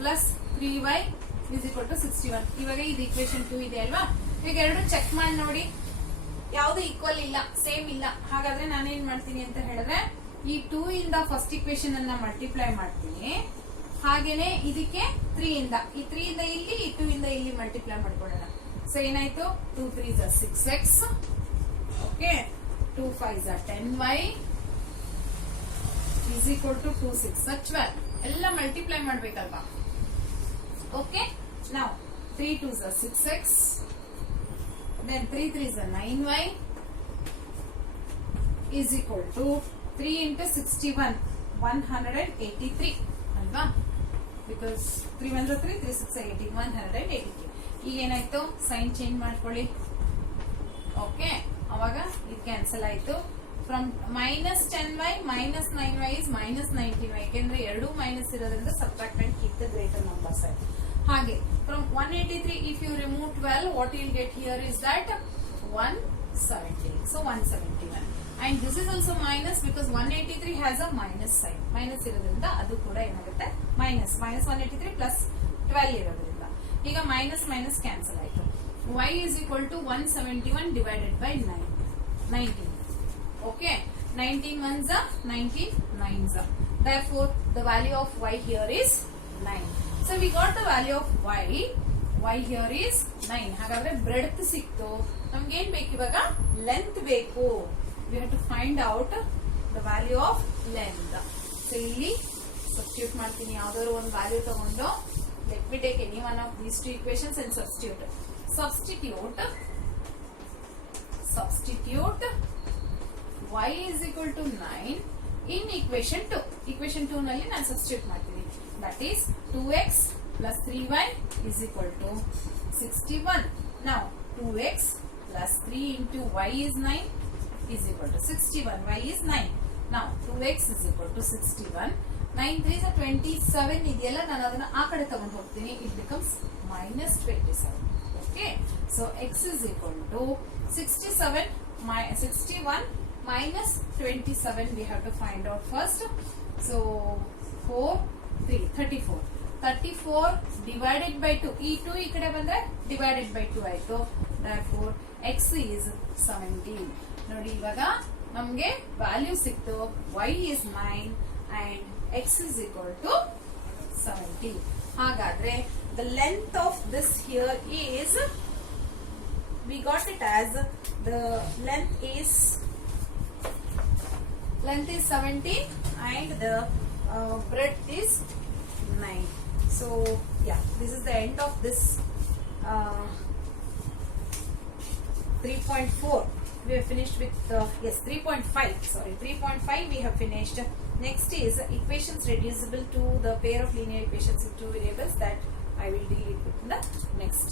plus 3y is equal to 61. ಇವಾಗ ಇದು ಇಕ್ವೇಶನ್ 2 ಇದೆ ಅಲ್ವಾ. ಈಗ ಎರಡು ಚೆಕ್ ಮಾಡಿ ನೋಡಿ, ಯಾವ್ದು ಈಕ್ವಲ್ ಇಲ್ಲ, ಸೇಮ್ ಇಲ್ಲ. ಹಾಗಾದ್ರೆ ನಾನೇನ್ ಮಾಡ್ತೀನಿ ಅಂತ ಹೇಳಿದ್ರೆ, ಈ 2 ಇಂದ ಫಸ್ಟ್ ಇಕ್ವೇಶನ್ ಅನ್ನ ಮಲ್ಟಿಪ್ಲೈ ಮಾಡ್ತೀನಿ. ಹಾಗೇನೆ ಇದಕ್ಕೆ 3 ಇಂದ, ಈ 3 ಇಂದ ಇಲ್ಲಿ, ಈ 2 ಇಂದ ಇಲ್ಲಿ ಮಲ್ಟಿಪ್ಲೈ ಮಾಡ್ಕೊಳ್ಳೋಣ. ಸೊ ಏನಾಯ್ತು, 2 3s are 6x, okay, 2 5s are 10y is equal to 2 6 are 12. ಎಲ್ಲ ಮಲ್ಟಿಪ್ಲೈ ಮಾಡ್ಬೇಕಲ್ವಾ. Okay, now 3 2s are 6x, then 3 3s are 9y is equal to 3 into 61 183 ಅಲ್ವಾ. ಬಿಕಾಸ್ 3 1 3 3 6 80 183. ಈಗ ಏನಾಯ್ತು, ಸೈನ್ ಚೇಂಜ್ ಮಾಡ್ಕೊಳ್ಳಿ. ಓಕೆ, ಅವಾಗ ಇದು ಕ್ಯಾನ್ಸಲ್ ಆಯ್ತು. From minus 10y minus 9y is minus 19y. ಯಾಕೆಂದ್ರೆ ಎರಡು ಮೈನಸ್ ಇರೋದ್ರಿಂದ subtract and keep the greater numbers ಆಯ್ತು. ಹಾಗೆ ಫ್ರಮ್ 183 if you remove 12 what you will get here is that 170. So 171. And this is also minus because 183 has a minus sign. Minus ಇರೋದ್ರಿಂದ ಅದು ಕೂಡ ಏನಾಗುತ್ತೆ, ಮೈನಸ್ 183 ಪ್ಲಸ್ 12 ಇರೋದ್ರಿಂದ ಈಗ ಮೈನಸ್ ಮೈನಸ್ ಕ್ಯಾನ್ಸಲ್ ಆಯ್ತು. y is equal to 171 divided by 19. Okay, 19 ones are 19 nines are. Therefore the value of y here is 9. So we got the value of y here is 9. ಹಾಗಾದ್ರೆ ಬ್ರೆಡ್ತ್ ಸಿಕ್ತು. ನಮ್ಗೆ ಏನ್ ಬೇಕು ಇವಾಗ, ಲೆಂತ್ ಬೇಕು. we have to find out the value of length. So ಇಲ್ಲಿ ಸಬ್ಸ್ಟಿಟ್ಯೂಟ್ ಮಾಡ್ತೀನಿ, ಯಾವ್ದಾದ್ರು ಒಂದು ವ್ಯಾಲ್ಯೂ ತಗೊಂಡು. let me take any one of these two equations and substitute substitute y is equal to 9 in equation 2. Equation 2 ನಲ್ಲಿ ನಾನು substitute ಮಾಡ್ತೀನಿ. That is 2x plus 3y is equal to 61. Now 2x plus 3 into y is 9 is equal to 61. Y is 9. Now 2x is equal to 61. 9 3 is 27 ಇದೆಯಲ್ಲ, ನಾನು ಅದನ್ನ ಆ ಕಡೆ ತಗೊಂಡು ಹೋಗ್ತೀನಿ. It becomes minus 27. Okay, so x is equal to 61 minus 27 we have to find out first. So 34 divided by 2. ಈ 2 ಈ ಕಡೆ ಬಂದ್ರೆ divided by 2 ಆಯ್ತು. Therefore x is 17. ನೋಡಿ ಇವಾಗ ನಮಗೆ ವ್ಯಾಲ್ಯೂ ಸಿಕ್ತು. y is 9 and x is equal to 17. ಹಾಗಾದ್ರೆ the length of this here is, we got it as the length is 17 and the breadth is 9. So yeah, this is the end of this 3.4. We have finished with 3.5. Sorry, 3.5 we have finished. Next is equations reducible to the pair of linear equations in two variables, that I will deal it with in the next